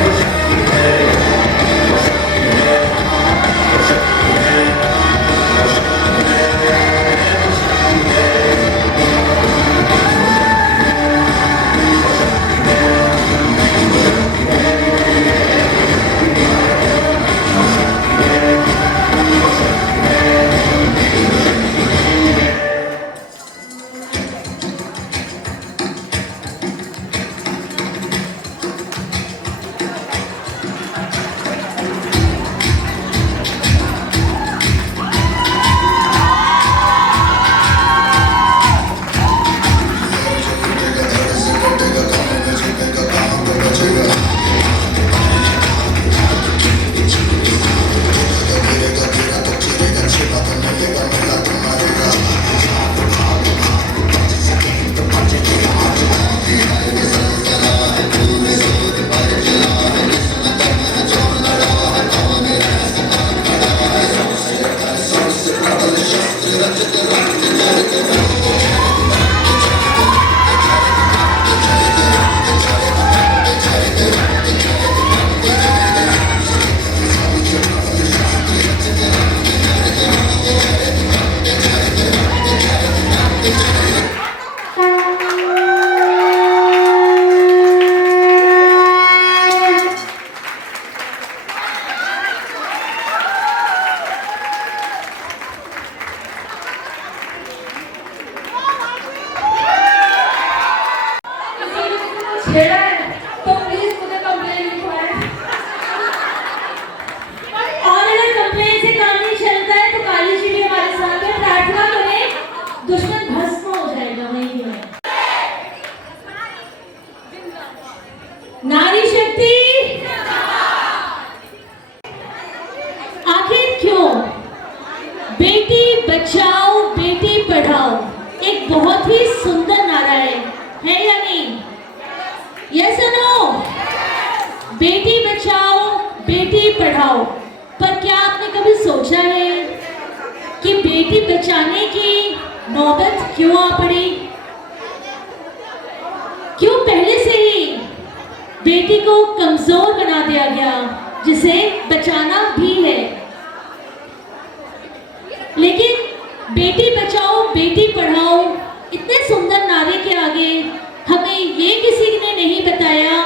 वो शक्ति है, वो शक्ति है, वो शक्ति है, वो शक्ति है, वो शक्ति है, वो शक्ति है। वो शक्ति छेड़ा है तो प्लीज मुझे कंप्लेन लिखवाएं। और अगर कंप्लेन से काम नहीं चलता है तो काली जी भी हमारे साथ है, प्रार्थना करें, दुश्मन भस्म हो जाएगा वहीं में। नारी शक्ति आखिर क्यों बेटी बचाओ बेटी पढ़ाओ एक बहुत ही सुंदर नारा है या नहीं? यस और नो? बेटी बचाओ बेटी पढ़ाओ, पर क्या आपने कभी सोचा है कि बेटी बचाने की नौबत क्यों आ पड़ी? क्यों पहले से ही बेटी को कमजोर बना दिया गया जिसे बचाना भी है? लेकिन बेटी बचाओ बेटी पढ़ाओ इतने सुंदर नारे के आगे हमें ये किसी ने नहीं बताया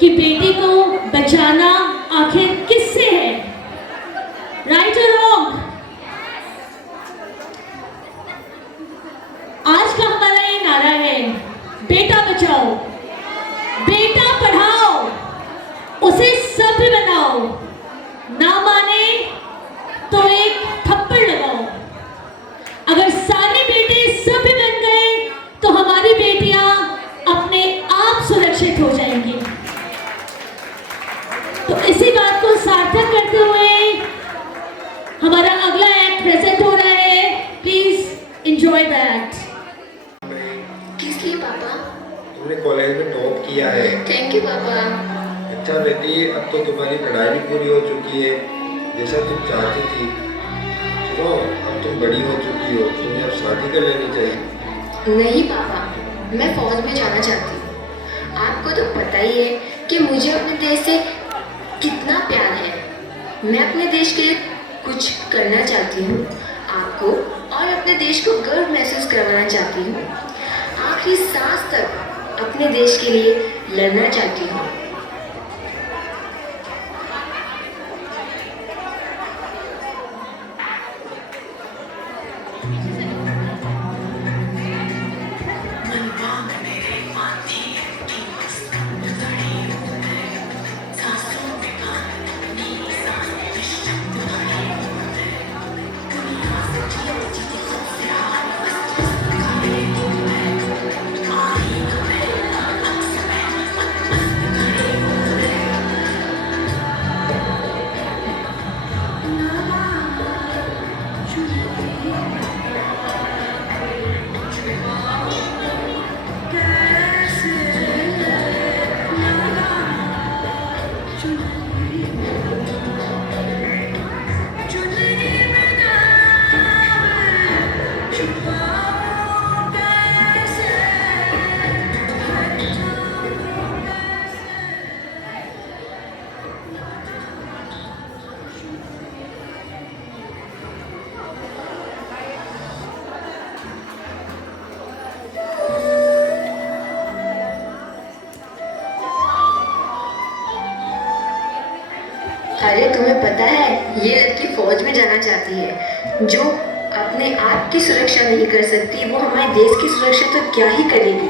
कि बेटी को बचाना आखिर किससे है, राइट और रॉन्ग? आज का हमारा ये नारा है, बेटा बचाओ बेटा पढ़ाओ, उसे सभ्य बनाओ, ना माने तो एक थप्पड़ लगाओ। अगर सारे बेटे सभ्य बन गए तो हमारी बेटियां अपने आप सुरक्षित हो जाएंगी। तो इसी बात को सार्थक करते हुए हमारा अगला एक्ट प्रेजेंट हो रहा है, प्लीज एंजॉय दैट। किस लिए पापा? तुमने कॉलेज में टॉप किया है। थैंक यू पापा। अच्छा बेटी, अब तो तुम्हारी पढ़ाई भी पूरी हो चुकी है जैसा तुम चाहती थी। चलो अब तुम बड़ी हो चुकी हो, तुम्हें अब शादी कर लेनी चाहिए। नहीं पापा, मैं फौज में जाना चाहती हूँ। आपको तो पता ही है कि मुझे अपने देश से कितना प्यार है। मैं अपने देश के लिए कुछ करना चाहती हूँ, आपको और अपने देश को गर्व महसूस करवाना चाहती हूँ। आखिरी सांस तक अपने देश के लिए लड़ना चाहती हूँ। अरे तुम्हें पता है ये लड़की फौज में जाना चाहती है। जो अपने आप की सुरक्षा नहीं कर सकती वो हमारे देश की सुरक्षा तो क्या ही करेगी।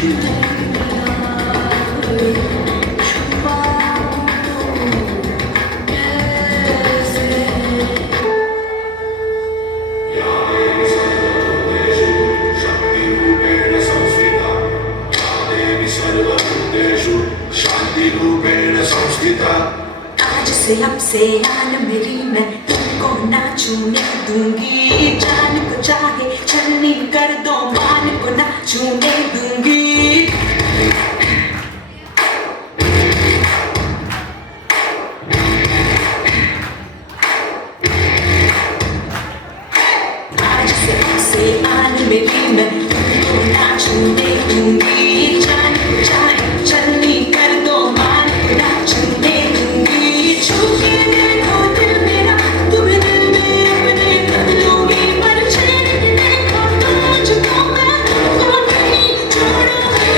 आज से अब से आन मेरी मैं तुमको ना छूने दूंगी, जान को चाहे छलनी कर दो मान को ना छूने दूंगी। आज से अब से आन मेरी मैं तुमको ना छूने दूंगी, जान को चाहे छलनी कर दो मान को ना छूने दूंगी। छूके देखो दिल मेरा तुम्हें दिल में अपने कर लूंगी, पर छेड़ के देखो तो मुझको मैं तुमको नहीं छोड़ूंगी,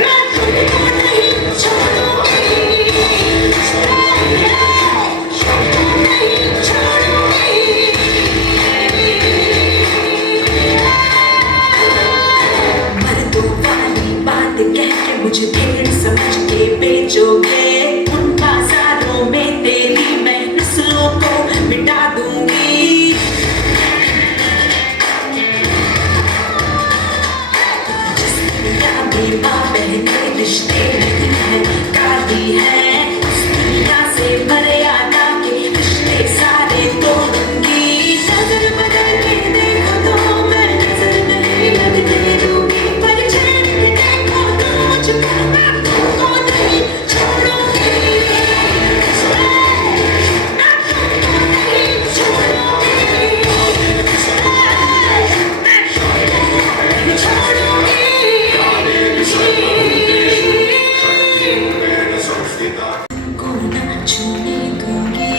मैं तुमको नहीं छोड़ूंगी, नहीं छोड़ूंगी। मर्दों वाली बात कह के मुझे भेड़ समझ के बेचोगे, उन बाजारों में तेरी मैं नस्लों को मिटा दूंगी। जिस दुनिया में माँ बहने रिश्ते नहीं है गाली है, उस दुनिया से मर्यादा के रिश्ते सारे तोड़ूंगी। नजर बदल के देखो तो मैं नजर नहीं लगने दूंगी, पर छेड़ के देखो तो मुझको मैं तुमको नहीं छोड़ूंगी, मैं तुमको नहीं छोड़ूंगी, मैं तुमको नहीं छोड़ूंगी। को ना छूने दूंगी,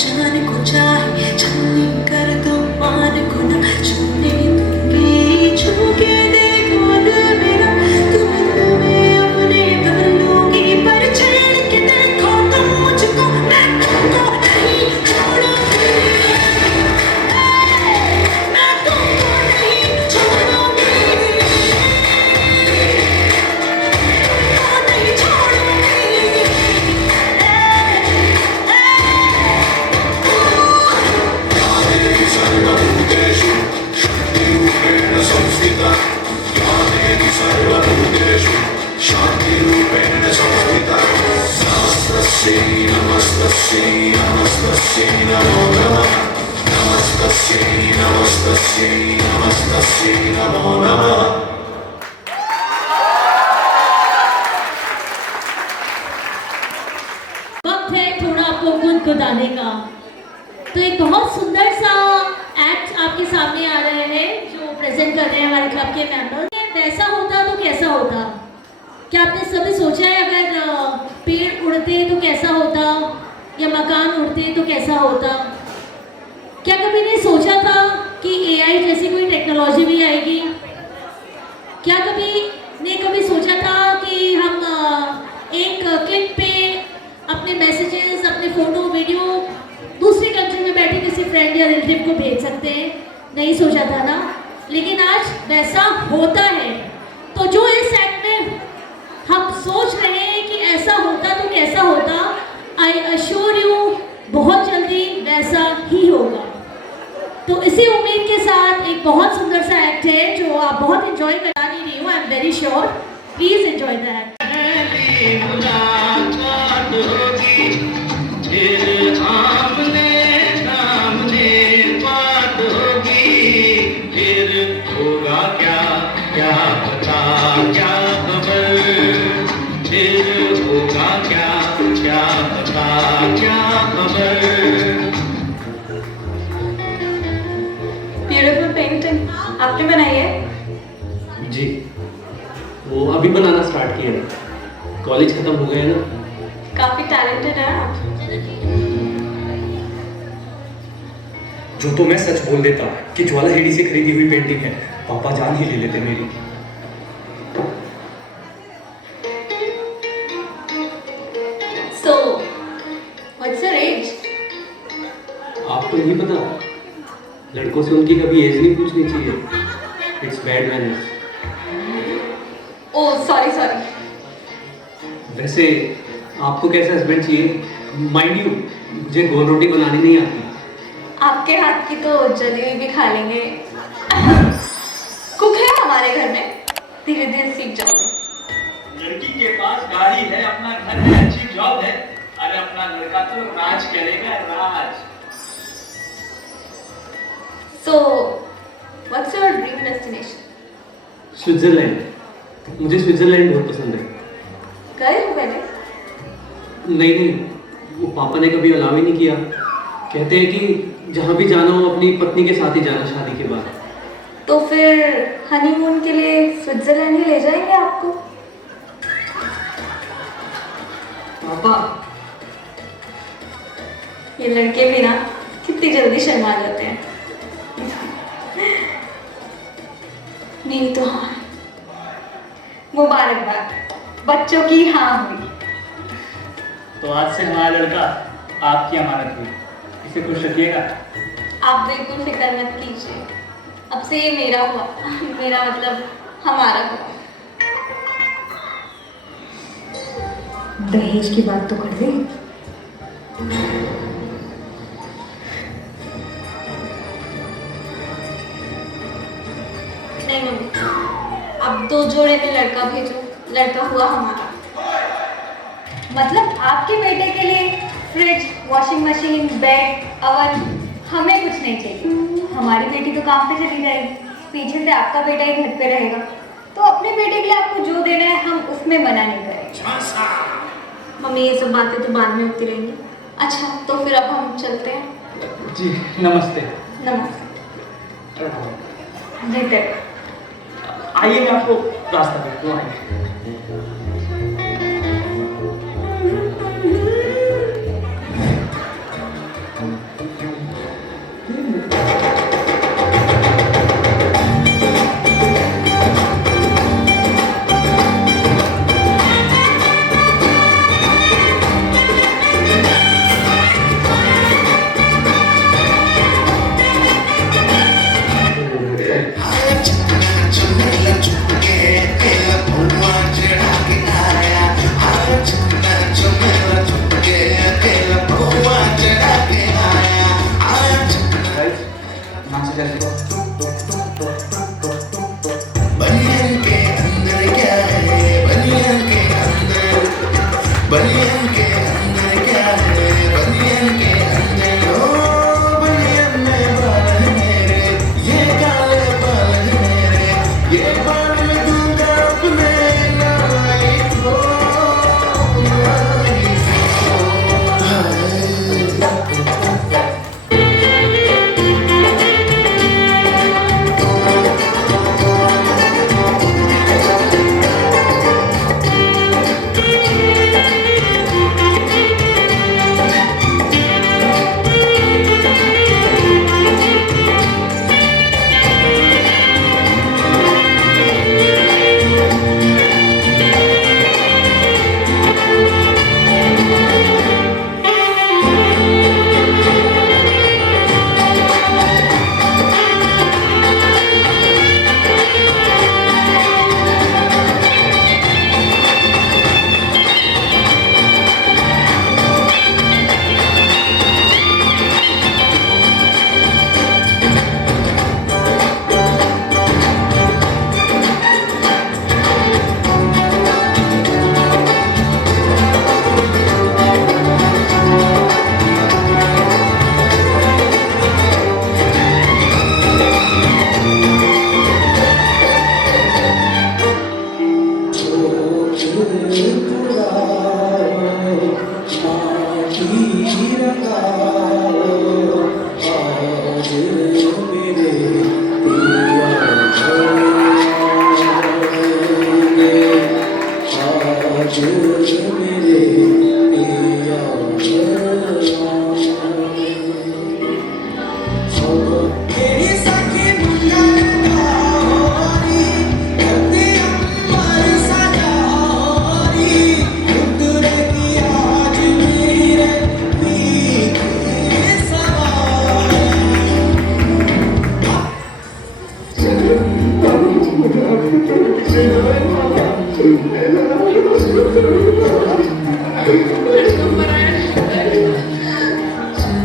जान को चाहे छलनी कर दो मान को ना छूने दूंगी। छूके देखो दिल मेरा तुम्हें दिल में अपने कर लूंगी, पर छेड़ के देखो तो मुझको मैं तुमको नहीं छोड़ूंगी, मैं तुमको नहीं छोड़ूंगी, नहीं छोड़ूंगी। वक्त है थोड़ा आपको गुनगुनाने का। तो एक बहुत सुंदर सा एक्ट आपके सामने आ रहे हैं जो प्रेजेंट कर रहे हैं हमारे क्लब के मेंबर्स। वैसा होता तो कैसा होता? क्या आपने सभी सोचा है अगर पेड़ उड़ते तो कैसा होता या मकान उड़ते तो कैसा होता? क्या कभी ने सोचा था कि एआई जैसी कोई टेक्नोलॉजी भी आएगी? क्या कभी सोचा था कि हम एक क्लिक पे अपने मैसेजेस, अपने फोटो, वीडियो दूसरी कंट्री में बैठे किसी फ्रेंड या रिलेटिव को भेज सकते हैं? नहीं सोचा था ना, लेकिन आज वैसा होता है। तो जो इस एक्ट में हम सोच रहे हैं कि ऐसा होता तो कैसा होता, आई अश्योर यू बहुत जल्दी वैसा ही होगा। तो इसी उम्मीद के साथ एक बहुत सुंदर सा एक्ट है जो आप बहुत इंजॉय करा नहीं रही हूँ, I am very sure. Please enjoy that. Beautiful painting आपने बनाई है? जी, वो अभी बनाना स्टार्ट किया है, कॉलेज खत्म हो गया ना। काफी टैलेंटेड है आप। जो तो मैं सच बोल देता कि ज्वाला हेडी से खरीदी हुई पेंटिंग है, पापा जान ही ले लेते मेरी। So, what's your age? आपको नहीं पता? लड़कों से उनकी कभी एज नहीं पूछनी चाहिए, it's bad manners. Oh sorry sorry. वैसे आपको कैसा हस्बैंड चाहिए? माइंड यू, मुझे गोल रोटी बनानी नहीं आती। आपके हाथ की तो जली हुई भी खा लेंगे। कुक है हमारे घर में, धीरे धीरे सीख जाओगे। लड़की के पास गाड़ी है, अपना घर है, अच्छी जॉब है, अरे अपना लड़का तो राज करेगा, राज। So, what's your dream destination? Switzerland. मुझे स्विट्जरलैंड बहुत पसंद है। गए हो पहले? नहीं, वो पापा ने कभी अलाउ ही नहीं किया। कहते हैं कि जहाँ भी जाना हो अपनी पत्नी के साथ ही जाना शादी के बाद। तो फिर हनीमून के लिए स्विट्जरलैंड ही ले जाएंगे आपको। पापा, ये लड़के भी ना कितनी जल्दी शर्मा जाते हैं। नहीं तो हाँ, मुबारकबाद, बच्चों की हाँ हुई। तो आज से हमारा लड़का आपकी अमानत हुई, इसे खुश रखिएगा। आप बिल्कुल फिक्र मत कीजिए, अब से ये मेरा हुआ। मेरा मतलब हमारा हुआ। दहेज की बात तो कर दे। नहीं मम्मी, अब 2 जोड़े में लड़का भेजो, लड़का हुआ हमारा। मतलब आपके बेटे के लिए fridge, washing machine, bed, oven, हमें कुछ नहीं चाहिए। हमारी बेटी तो काम पे चली जाएगी, पीछे से आपका बेटा ही घर पे रहेगा। तो अपने बेटे के लिए आपको जो देना है हम उसमें मना नहीं करेंगे। मम्मी ये सब बातें तो बाद में होती रहेंगी। अच्छा तो फिर अब हम चलते हैं। जी नमस्ते। नमस्ते। जी तक आइए, मैं आपको रास्ता बताता हूँ, आइए। चुपके चढ़ा के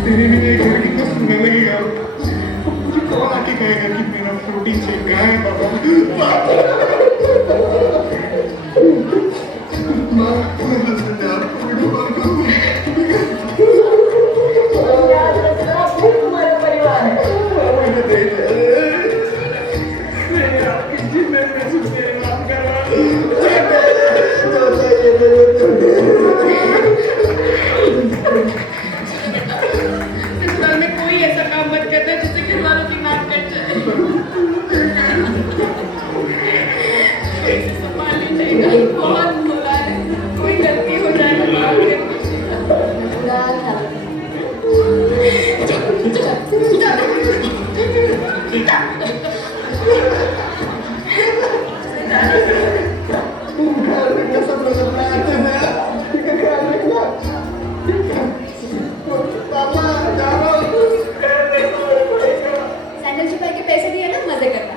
तेरे लिए एक लड़की को सुनने लगेगा, मुझे कौन आके कहेगा कि मेरा प्रोटीन शेक कहाँ है बाबा? तुम्हारा परिवार है। ससुराल में कोई ऐसा काम मत करना जिससे घर वालों की नाक कट जाए। संभाल लीजिएगा, बहुत बुरा है, कोई गलती हो जाए तो माफ कर सैंडल छुपा के पैसे दिए ना, मजे करना।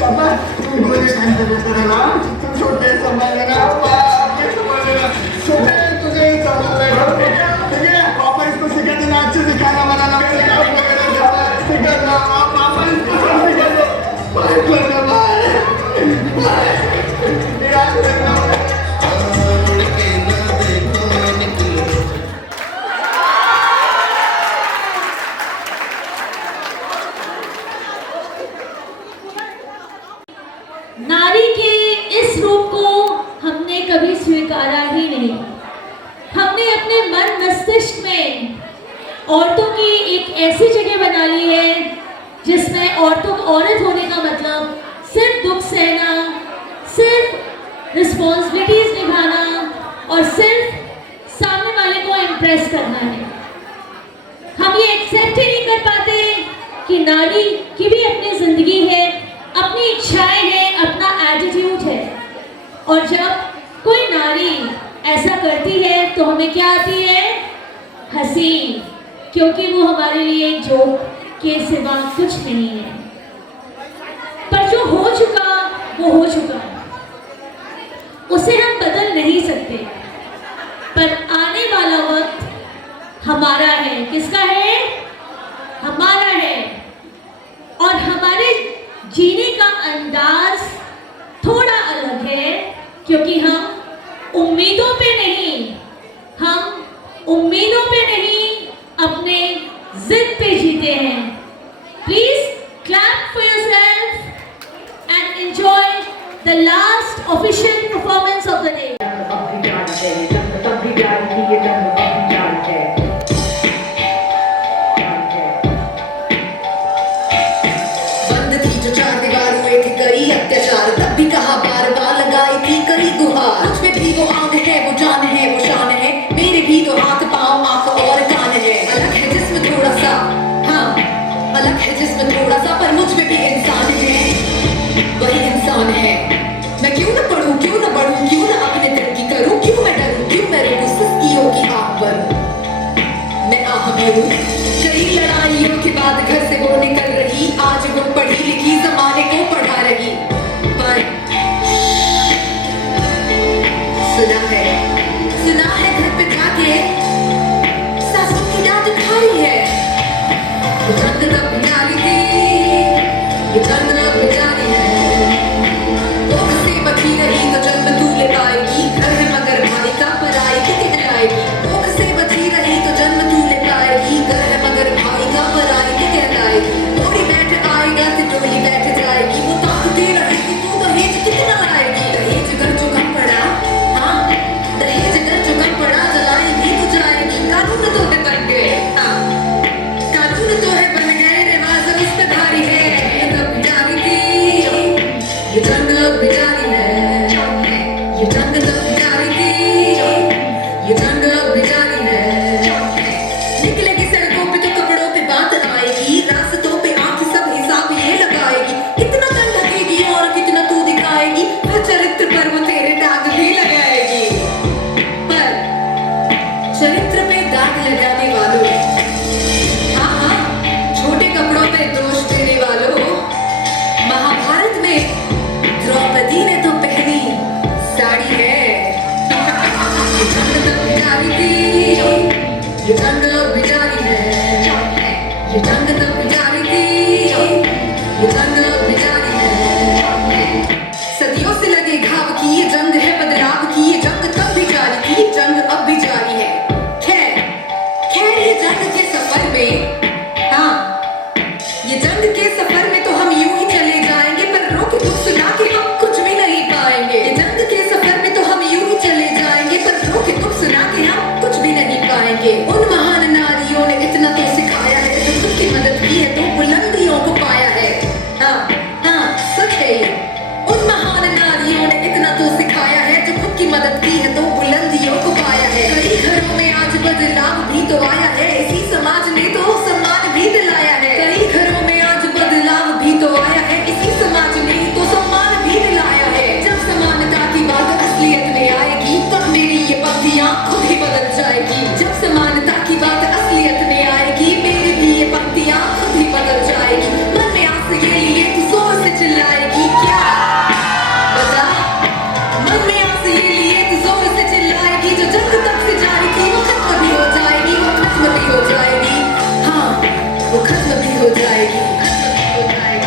पापा तुम मुझे सैंडल देते रहना, तुम छोटे संभाल लेना, पापा संभाल लेना, छोटे तुझे संभाल लेना, ठीक है? पापा इसको सिखा देना, अच्छे से खाना बनाना सिखा देना, पापा इसको सब सिखा दो, बाय करना, बाय याद रखना। नारी के इस रूप को हमने कभी स्वीकारा ही नहीं। हमने अपने मन मस्तिष्क में औरतों की एक ऐसी जगह बना ली है जिसमें औरतों को औरत होने का मतलब सिर्फ दुख सहना, सिर्फ रिस्पॉन्सिबिलिटीज निभाना और सिर्फ सामने वाले को इम्प्रेस करना है। हम ये एक्सेप्ट ही नहीं कर पाते कि नारी की भी अपनी जिंदगी है, अपनी इच्छाएं हैं, अपना एटीट्यूड है। और जब कोई नारी ऐसा करती है तो हमें क्या आती है? हंसी, क्योंकि वो हमारे लिए जोक के सिवा कुछ नहीं है। पर जो हो चुका वो हो चुका, उसे हम बदल नहीं सकते। पर आने वाला वक्त हमारा है। किसका है? हमारा है। और हमारे जीने का अंदाज थोड़ा अलग है, क्योंकि हम उम्मीदों पे नहीं, अपने जिद पे जीते हैं। Please clap for yourself and enjoy the last official performance of the day. अत्याचार तब भी कहा, बार बार लगाई थी करी गुहार। मुझ में भी वो आंग है, वो जान है, वो शान है, मेरे भी तो हाथ पाँव आंख और कान है। अलग है जिसमें थोड़ा सा, हाँ अलग है जिसमें थोड़ा सा, पर मुझ में भी इंसान है, वही इंसान है। मैं क्यों न पढ़ूं, क्यों न बढ़ूं, क्यों न अपने दिल की करूं, क्यों मैं डरूं, क्यों मैं रुकूं सुस्तियों की आग पर। मैं आह भरूं कई लड़ाइयों के बाद घर से वो निकल रही, आज वो पढ़ी लिखी जमाने को पढ़ा रही। पर सुना है घर पे जाके सासू की डांट खा रही है। वो चंद तब जारी थी, वो चंद तब जारी है। भूख से बची रही तो जन्म तू ले पाएगी, घर है मगर भाई का पराई के कहलाएगी। भूख से बची रही तो जन्म तू ले पाएगी, घर है मगर भाई का पराई के कहलाएगी। थोड़ी बैठ आएगा तो टोली बैठ जाएगी, वो ताकती रहेगी तू दहेज कितना लाएगी। दहेज कर जो कम पड़ा, हाँ दहेज कर जो कम पड़ा, जलाएगी तो जाएगी। कानून तो है बन गए, हाँ कानून तो है बन गए रे अब भी जारी थी, ये जंग अब भी जारी है। सदियों से लगे घाव की ये जंग है बदलाव की, ये जंग तब भी जारी थी, ये जंग अब भी जारी है। खैर ये जंग के सफर में, हाँ ये जंग के सफर में तो हम यूं ही चले जाएंगे, पर रोके दुख सुना के हम कुछ भी नहीं पाएंगे। ये जंग के सफर में तो हम यूं ही चले जाएंगे, पर रोके दुख सुना के हम कुछ भी नहीं पाएंगे। उन महान नारियों ने इतना तो सिखाया है, जो खुद की मदद की है तो बुलंदियों को पाया है। हाँ सच है ये। उन महान नारियों ने इतना तो सिखाया है, जो खुद की मदद की है तो बुलंदियों को पाया है। कई घरों में आज बदलाव भी तो आया है, इसी समाज ने तो सम्मान भी दिलाया है। कई घरों में आज बदलाव भी तो आया है, इसी समाज ने तो सम्मान भी दिलाया है। जब समानता की बात असलियत में आएगी, तब मेरी ये पंक्तियां खुद ही बदल जाएगी। जब समानता की बात असलियत में आएगी, मेरी भी ये पंक्तियां खुद ही बदल जाएगी। मन में आस ये लिए तू जोर से चिल्लाएगी क्या बता, मन में आस ये लिए तू जोर से चिल्लाएगी। जो जंग तब से जारी थी वो खत्म भी हो जाएगी, वो खत्म भी हो जाएगी। हाँ वो खत्म भी हो जाएगी, खत्म भी हो जाएगी।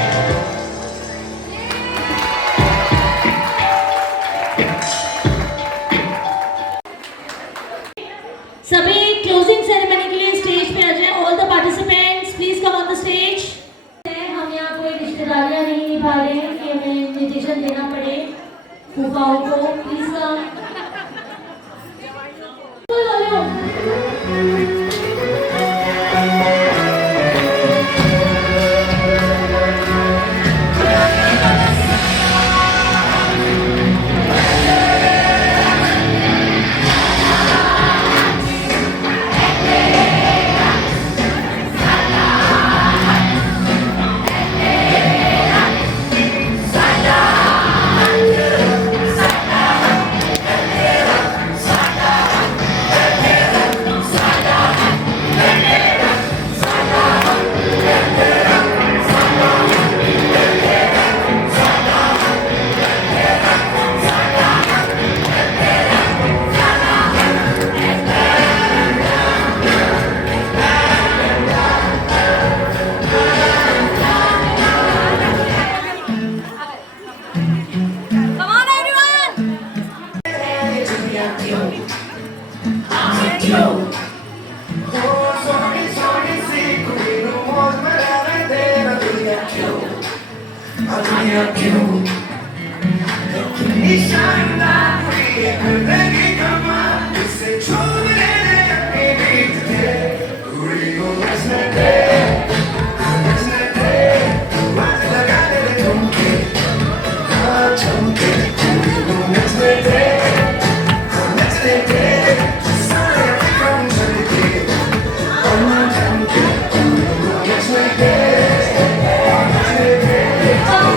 सभी क्लोजिंग सेरेमनी के लिए स्टेज पे आ जाएं। All the participants please come on the stage. हम यहाँ कोई रिश्तेदारियाँ नहीं निभा रहे हैं कि हमें इन्विटेशन देना पड़े फूफाओं को। Please come.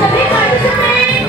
सभी पार्टिसिपेंट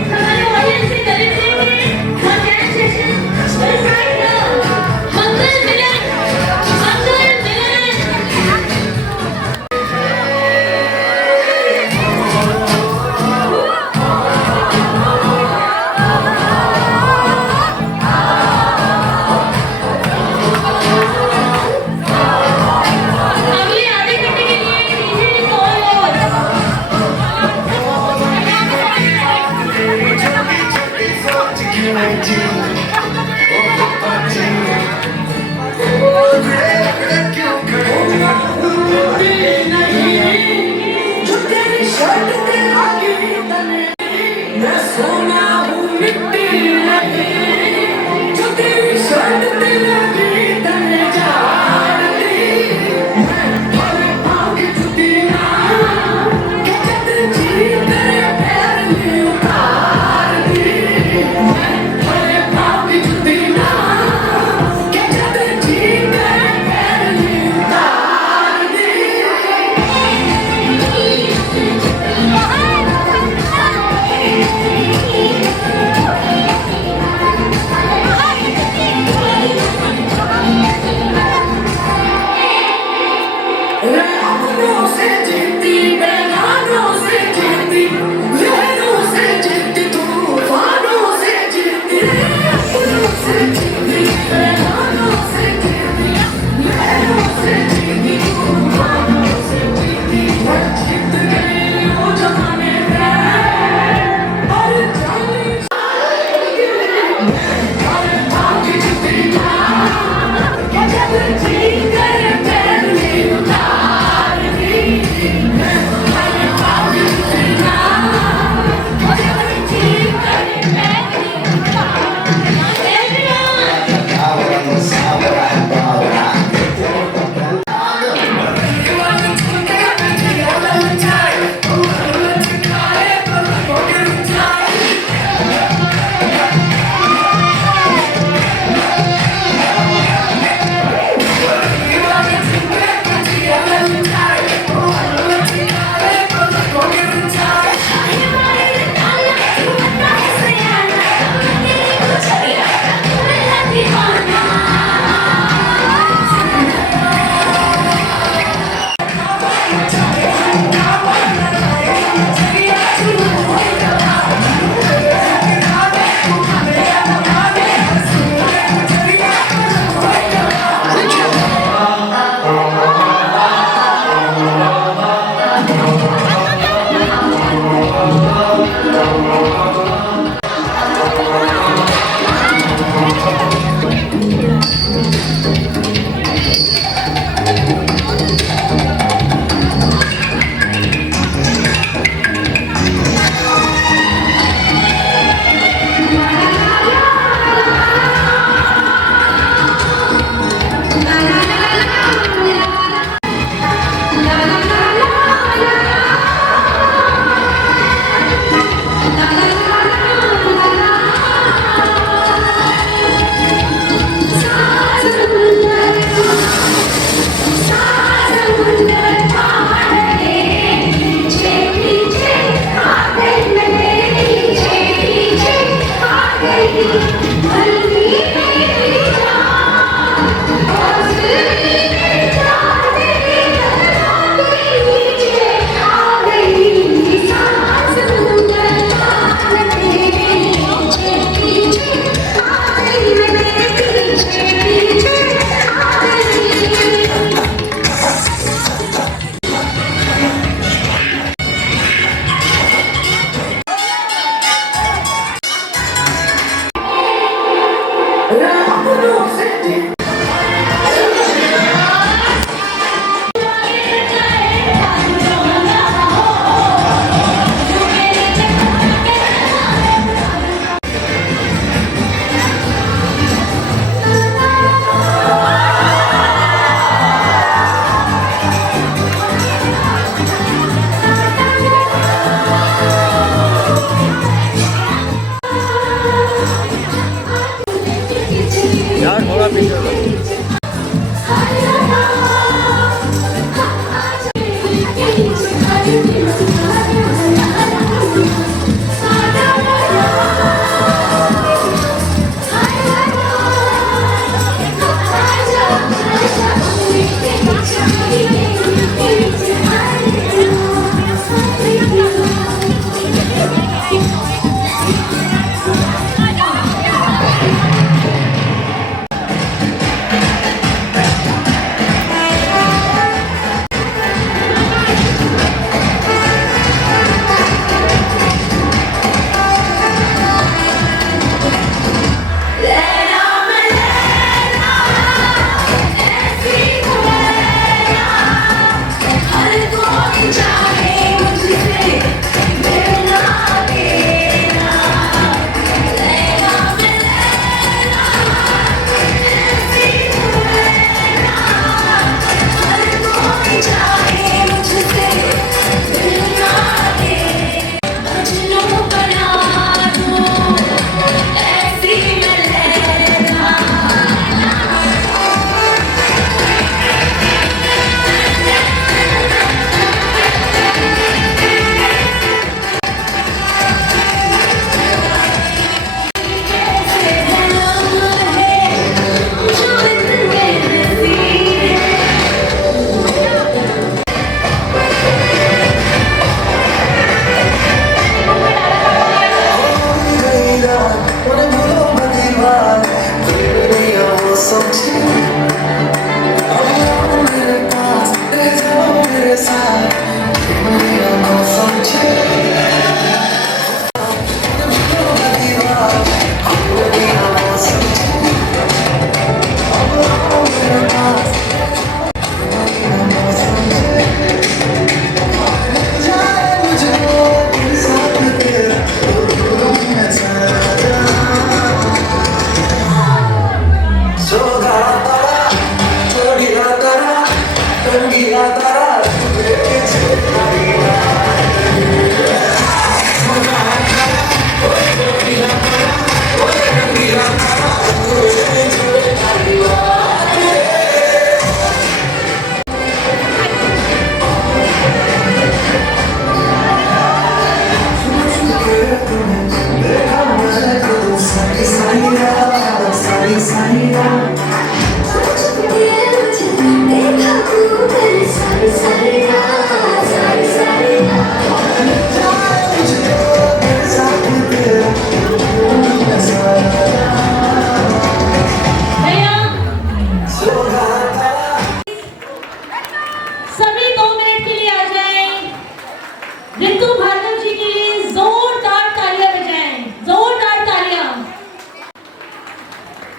रितु भार्गव जी के लिए जोरदार तालियां बजाएं, जोरदार तालियां।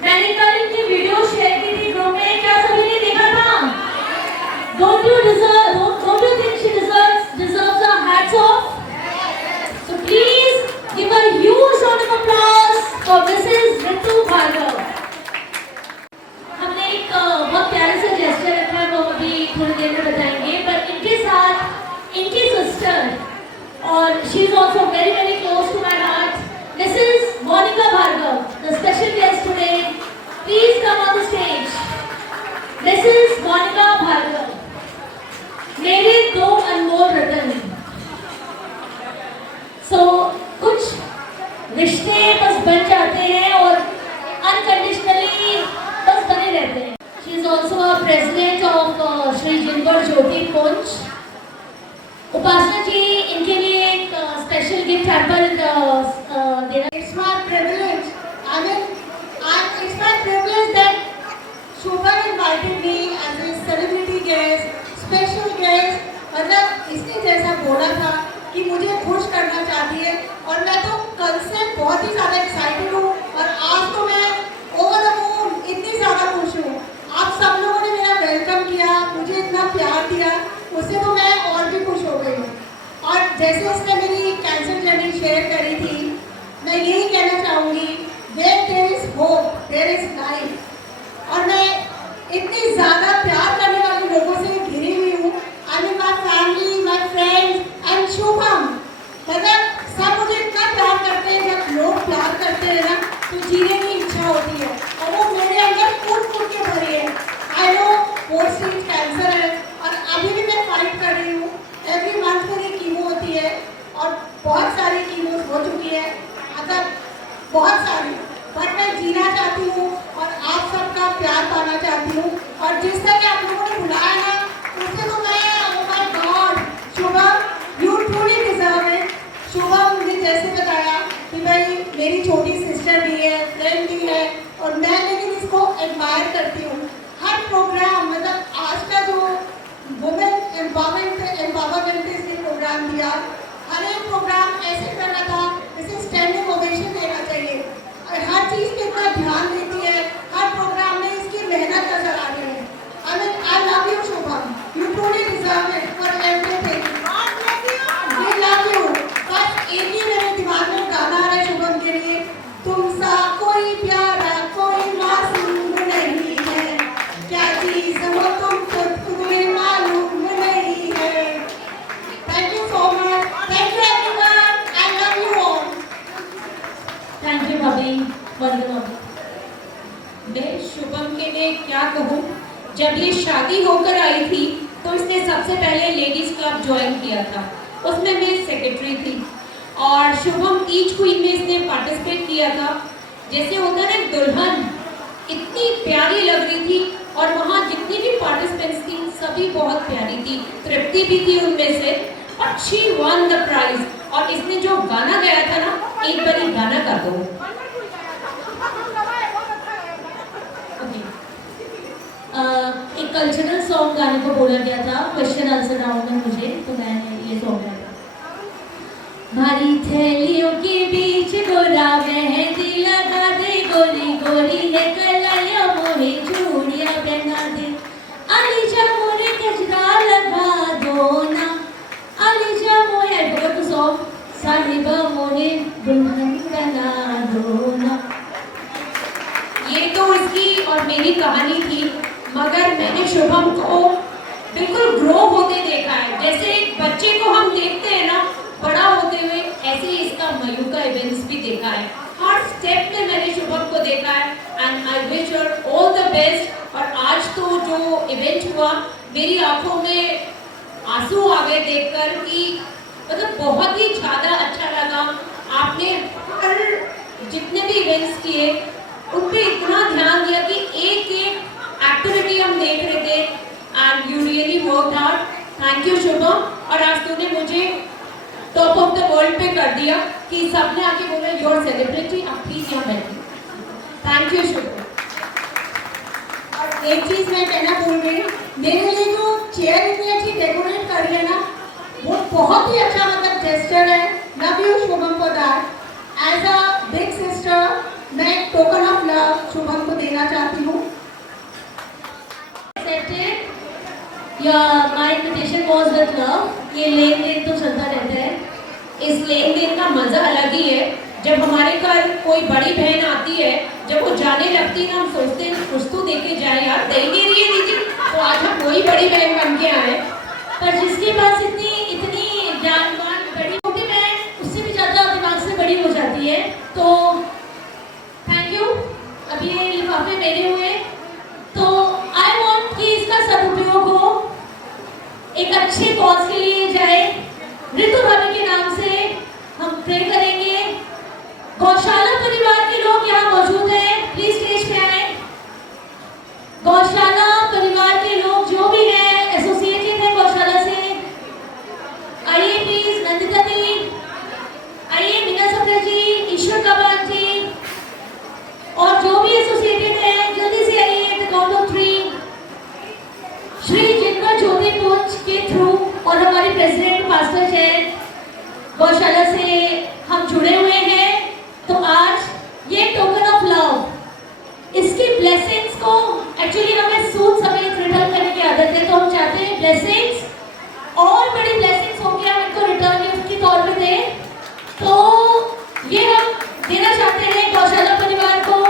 मैंने कल इनकी वीडियो शेयर की थी ग्रुप में, क्या सभी ने देखा था? Don't you think she deserves a hats off? So please give a huge round of applause for Mrs. Ritu Bhargav. हमने एक बहुत प्यारा सा जेस्चर रखा है, वो अभी थोड़ी देर में बताएंगे, पर इनके साथ इनकी सिस्टर और she is also very very close to my heart, Mrs. Monica Bhargav, the special guest today. Please come on the stage. Mrs. Monica Bhargav, मेरे दो अनमोल रतन। So कुछ रिश्ते बस बन जाते हैं और अनकंडीशनली बस बने रहते हैं। She is also a president of Shri जिनवर ज्योति पुंज। उपासना जी इनके लिए एक स्पेशल गिफ्ट हैम्पर देना। It's my privilege. It's my privilege that Shobha invited me as a celebrity guest, special guest. मतलब इसने जैसा बोला था कि मुझे खुश करना चाहती है और मैं तो कल से बहुत ही ज़्यादा एक्साइटेड हूँ और आज तो मैं ओवर द मून इतनी ज़्यादा खुश हूँ। आप सब लोगों ने मेरा वेलकम किया, मुझे इतना प्यार दिया, उससे तो मैं और भी खुश हो गई हूँ। और जैसे इसने मेरी कैंसर जर्नी शेयर करी थी, मैं यही कहना चाहूँगी, where there is hope, there is life। और मैं इतनी ज़्यादा प्यार करने वाले लोगों से घिरी हुई हूँ। I mean my family, my friends and Shubham, मतलब सब मुझे इतना प्यार करते हैं। जब लोग प्यार करते हैं ना तो जीने की इच्छा होती है और वो मेरे अंदर कूद के भरी है। I know 4 स्टेज कैंसर है और अभी भी मैं फाइट कर रही हूँ। एवरी मंथ मेरी कीमो होती है और बहुत सारी कीमोस हो चुकी है, मतलब बहुत सारी, पर मैं जीना चाहती हूँ और आप सबका प्यार पाना चाहती हूँ। और जिस तरह आप लोगों ने बुलाया ना उससे तो मैं, oh my God, Shubham you truly deserve it। Shubham ने जैसे बताया कि भाई मेरी छोटी सिस्टर भी है, फ्रेंड भी है और मैं लेकिन इसको एडमायर करती हूँ। हर प्रोग्राम, मतलब आज का जो वुमेन एम्पावरमेंट पे इसने प्रोग्राम दिया, हर एक प्रोग्राम ऐसे करना था जैसे स्टैंडिंग ओवेशन देना चाहिए और हर चीज़ पे इतना ध्यान देती है। हर प्रोग्राम में इसकी मेहनत नजर आ रही है। I mean, I love you Shubham, you truly deserve it for everything। We love you। बस एक ही मेरे दिमाग में गाना आ रहा है शुभम के लिए, तुम सा कोई प्यारा कोई मासूम नहीं है, क्या चीज़ हो तुम खुद तुम्हें मालूम नहीं है। Thank you so much। Thank you everyone। I love you all। Thank you भाभी, वंदना भाभी। मैं शुभम के लिए क्या कहूँ, जब ये शादी होकर आई थी तो इसने सबसे पहले लेडीज क्लब ज्वाइन किया था, उसमें मैं सेक्रेटरी थी और शुभम ईच क्वीन में इसने पार्टिसिपेट किया था। जैसे होता है ना, दुल्हन इतनी प्यारी लग रही थी और वहाँ जितनी भी पार्टिसिपेंट्स थी सभी बहुत प्यारी थी, तृप्ति भी थी उनमें से, और शी वन द प्राइज। और इसने जो गाना गाया था ना, एक बार गाना गा दो। एक कल्चरल सॉन्ग गाने को बोला गया था क्वेश्चन आंसर राउंड में मुझे, तो मैंने ये सॉन्ग गाया। भारी थैलियों के बीच गोरा मेहंदी लगा दे, गोरी गोरी है कलाया मोहे चूड़िया बना दे, अलीजा मोरे गजरा लगा दो ना, अलीजा मोहे बहुत सॉन्ग, साहिबा मोहे दुल्हन बना दो ना। ये तो इसकी और मेरी कहानी थी, मगर मैंने शुभम को बिल्कुल ग्रो होते देखा है। जैसे एक बच्चे को हम देखते हैं ना बड़ा होते हुए, ऐसे ही इसका मयू का इवेंट्स भी देखा है। हर स्टेप में मैंने शुभम को देखा है and I wish her all the best. और आज तो जो इवेंट हुआ, मेरी आंखों में आंसू आ गए देखकर कि मतलब बहुत ही ज़्यादा अच्छा लगा। आपने हर जितने भी इवेंट्स किए उन पे इतना ध्यान दिया कि एक एक एक्टिविटी हम देख रहे थे and you really worked hard. Thank you Shubham. और आज तूने मुझे टॉप ऑफ द वर्ल्ड पे कर दिया कि सबने आके बोला योर सेलिब्रिटी, अब प्लीज यहाँ बैठिए। Thank you Shubham. और एक चीज मैं कहना भूल गई, मेरे लिए जो चेयर इतनी अच्छी डेकोरेट कर रही है ना, वो बहुत ही अच्छा, मतलब टेस्टेड है. Love you Shubham for that. As a big sister मैं एक टोकन ऑफ लव शुभम को देना चाहती हूँ. My invitation was with love. ये लेन देन तो चलता रहता है. इस लेन देन का मजा अलग ही है. जब हमारे घर कोई बड़ी बहन आती है, जब वो जाने लगती है ना, हम सोचते हैं कुछ तो देके जाए यार, दे नहीं रही है दीदी, तो आज हम वही बड़ी बहन बन के आए. पर जिसके पास इतनी जानवान बड़ी होती बहन उससे भी ज़्यादा दिमाग से बड़ी हो जाती है. तो थैंक यू. अब ये लिफाफे मेरे हुए तो आई वॉन्ट कि इसका सदुपयोग हो, एक अच्छे कॉज के लिए जाए. ऋतु भाभी के नाम से हम प्रे करेंगे. गौशाला परिवार के लोग यहाँ मौजूद हैं, प्लीज स्टेज पे आए. गौशाला परिवार के लोग जो भी हैं, एसोसिएटेड हैं गौशाला से, आइए प्लीज. नंदिता दी आइए, मीना सफर जी, ईश्वर कबान जी, और जो भी एसोसिएटेड हैं जल्दी से आइए. Count of 3. श्री जिनका ज्योति पुंज के थ्रू और हमारे प्रेसिडेंट पास्टर जैन गौशाला से हम जुड़े हुए हैं. तो आज ये टोकन ऑफ लव, इसकी ब्लेसिंग्स को एक्चुअली हमें सूद समेत रिटर्न करने की आदत है. तो हम चाहते हैं ब्लेसिंग्स और बड़ी ब्लेसिंग्स होंगी, हम इनको रिटर्न गिफ्ट के तौर पे दें. तो ये हम देना चाहते हैं गौशाला परिवार को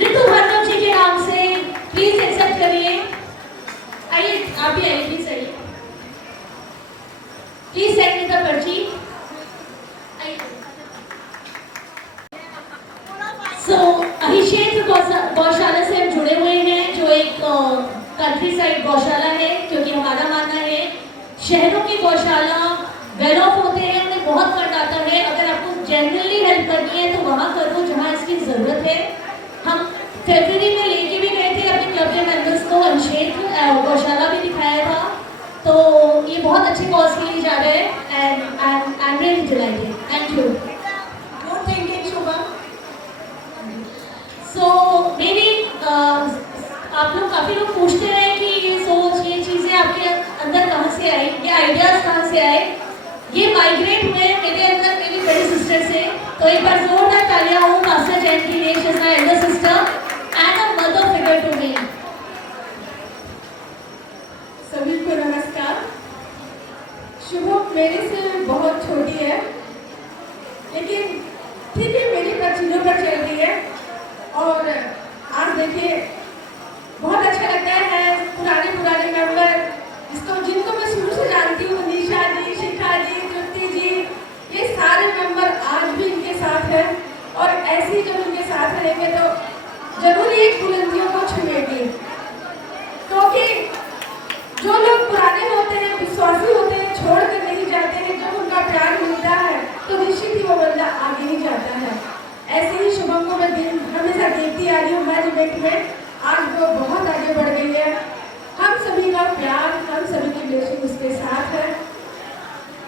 ऋतु भार्गव जी के नाम से. प्लीज एक्सेप्ट करिए. आइए आप भी आइए, प्लीज आइए. प्लीज सेंड मी द पर्ची. सो अभिषेक गौशाला से हम जुड़े हुए हैं, जो एक कंट्री साइड गौशाला है, क्योंकि हमारा मानना है शहरों की गौशाला वेल ऑफ होते हैं, उन्हें बहुत फंड आता है. अगर आपको जनरली हेल्प करनी है तो वहाँ करो जहाँ इसकी ज़रूरत है. हम फरवरी में लेके भी गए थे अपने क्लब के मेंबर्स को, अभिषेक गौशाला भी दिखाया था. तो ये बहुत अच्छे कॉज के लिए जा रहे हैं and I am really delighted. Thank you. Good thinking Shubham. So मेरी आप लोग काफ़ी लोग पूछते रहे कि ये सोच, ये चीज़ें आपके अंदर कहाँ से आई, ये आइडियाज़ कहाँ से आए. ये माइग्रेट हुए मेरे अंदर मेरी बड़ी सिस्टर से. तो एक बार जोरदार तालियां हो पास्टर जैन के लिए. She is my elder sister and a mother figure to me. सभी को नमस्कार. शुभम मेरे से बहुत छोटी है, लेकिन ठीक है, मेरी पसीनों पर चल रही है. और आज देखिए बहुत अच्छा लगता है. पुराने मेंबर जिनको मैं शुरू से जानती हूँ, निशा जी, शिखा जी, ज्योति जी, ये सारे मेंबर आज भी इनके साथ हैं. और ऐसे ही जब इनके साथ रहेंगे तो जरूर एक बुलंदियों को छुएंगे. क्योंकि जो लोग पुराने होते हैं, विश्वासी होते हैं, छोड़ कर नहीं जाते हैं, जब उनका प्यार मिलता है तो निश्चित ही वो बंदा आगे ही जाता है. ऐसे ही शुभम को मैं हमेशा देखती आ रही हूँ मैनेजमेंट में. आज वो बहुत आगे बढ़ गई है. हम सभी का प्यार, हम सभी की ब्लेसिंग उसके साथ है.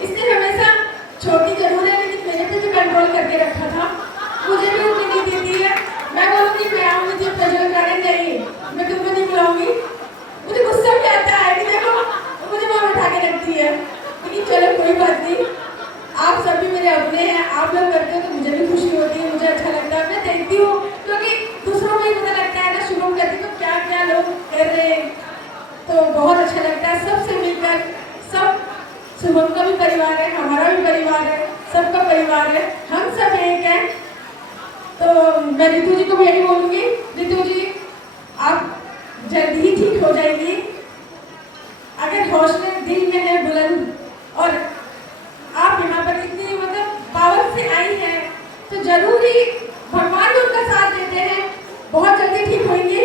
इसने हमेशा छोटी जरूर है, लेकिन मेरे पे भी कंट्रोल करके रखा था. मुझे भी उम्मीद देती है. मैं बोलूँगी मैं आऊँगी तो प्रज्वल गाने नहीं, मैं तुमको नहीं बुलाऊंगी. मुझे गुस्सा भी आता है कि देखो मुझे वहाँ बैठा के रखती है. लेकिन चलो कोई बात नहीं, आप सभी मेरे अपने हैं. आप लोग करते हो तो मुझे भी खुशी होती है, मुझे अच्छा लगता है. मैं देखती हूँ क्योंकि दूसरों को भी पता लगता है ना, शुरू करती तो क्या क्या लोग कर रहे हैं, तो बहुत अच्छा लगता है. सबसे मिलकर, सब शुभम का भी परिवार है, हमारा भी परिवार है, सबका परिवार है, हम सब एक हैं. तो मैं ऋतु जी को भी यही बोलूँगी, ऋतु जी आप जल्द ही ठीक हो जाएगी. अगर हौसले दिल में है बुलंद और आप यहाँ पर इतनी मतलब पावर से आई हैं, तो जरूर ही भगवान भी उनका साथ देते हैं. बहुत जल्दी ठीक होंगी.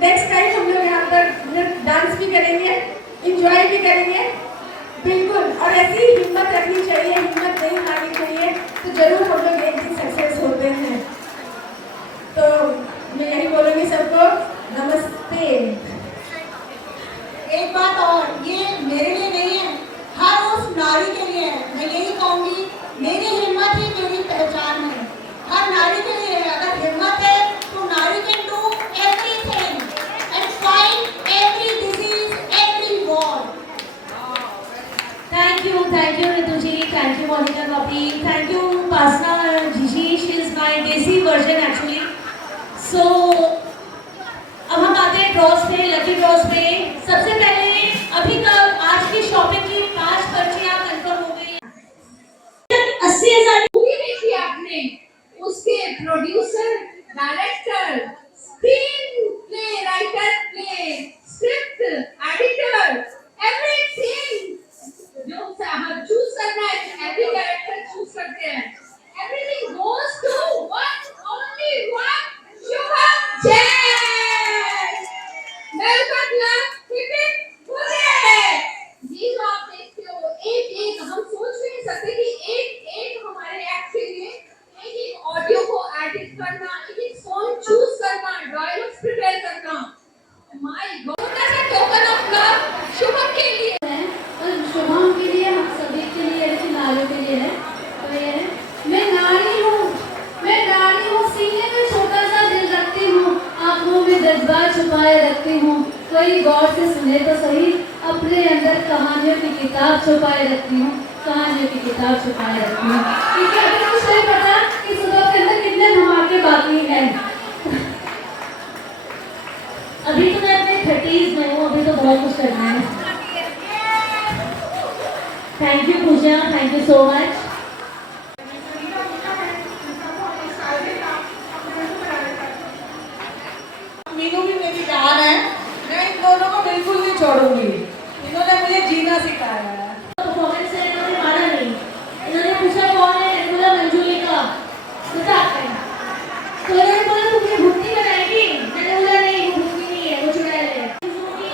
नेक्स्ट टाइम हम लोग यहाँ पर डांस भी करेंगे, इंजॉय भी करेंगे. बिल्कुल. और ऐसी हिम्मत रखनी चाहिए, हिम्मत नहीं हारनी चाहिए, तो जरूर हम लोग एक दिन सक्सेस होते हैं. तो मैं यही बोलूँगी सबको नमस्ते. एक बात और, ये मेरे लिए नहीं है, हर उस नारी के लिए है. मैं यही कहूँगी, मेरी हिम्मत ही मेरी पहचान है. हर नारी के लिए है. अगर हिम्मत है तो नारी can do everything and fight every disease, every war. Thank you. Monica Kapi. Thank you, Pasna Jishi. She is my Desi version actually. So, अब हम आते हैं ड्रॉस पे, लकी ड्रॉस पे। सबसे पहले अभी तक आज की शॉपिंग की 5 पर्चियां कंफर्म हो गई हैं। 80,000 मूवी देखी आपने, उसके producer, director, screen play writer, play script, editor, everything जो हम चूज करना है, एवरी कैरेक्टर चूज करते हैं, everything goes to one only one Shubham Jain. Welcome love hit पूरे ये जो आप देखते हो, एक एक हम सोच भी नहीं सकते कि एक एक हमारे एक्ट के लिए एक एक ऑडियो को एडिट करना, एक एक सॉन्ग चूज करना, डायलॉग्स प्रिपेयर करना। माय गॉड, कैसा टोकन ऑफ लव शुभम के लिए है और शुभम के लिए, हम सभी के लिए, ऐसी नारियों के लिए है। तो ये है, मैं नारी हूँ, सीने में छोटा सा दिल रखती हूँ, आंखों में जज्बात छुपाए रखती हूँ, कोई गौर से सुने तो सही, अपने अंदर कहानियों की किताब छुपाए रखती हूँ, कहानियों की किताब छुपाए रखती हूँ। क्योंकि अभी कुछ नहीं पता कि सुबह के अंदर कितने धमाके बाकी हैं। अभी तो मैं अपने 30s में हूँ, अभी तो बहुत कुछ करना है। Thank you Pooja, thank you so much. Meenu भी मेरी जान है, मैं इन दोनों को बिल्कुल नहीं छोड़ूंगी। इन्होंने मुझे जीना सिखाया है। परफॉर्मेंस से इन्होंने मारा नहीं, इन्होंने पूछा कौन है, बोला मंजूलिका। मजाक है। तो इन्होंने बोला तुम ये भुट्टी बनाएगी, मैंने बोला नहीं वो भुट्टी नहीं है, वो चुड़ैल है।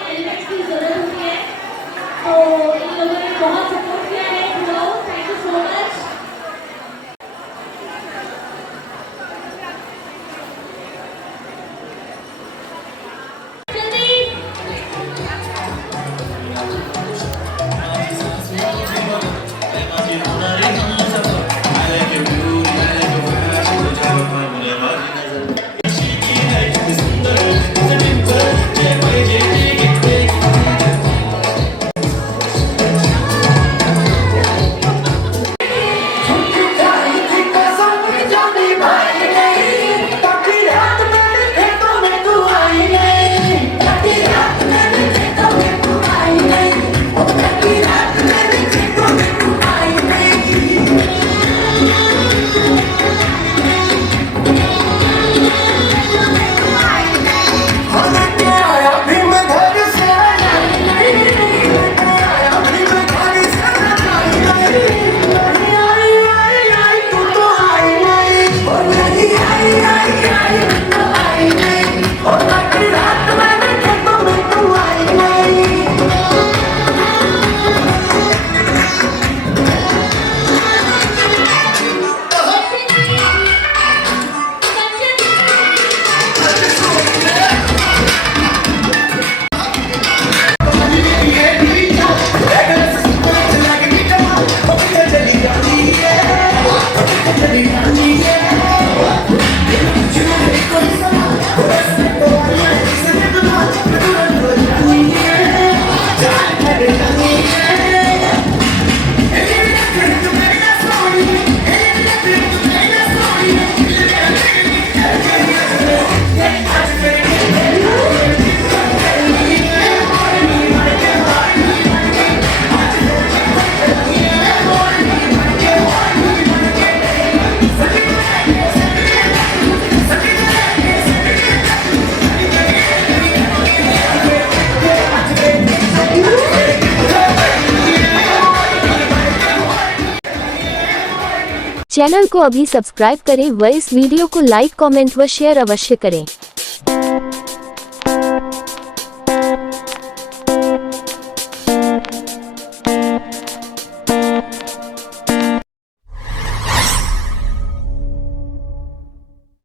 एलिमेंट्स की जरूरत होती है, तो इन लोगों ने बहुत सपोर्ट किया है। Thank you so much. Channel को अभी सब्सक्राइब करें व इस वीडियो को लाइक, कमेंट व शेयर अवश्य करें।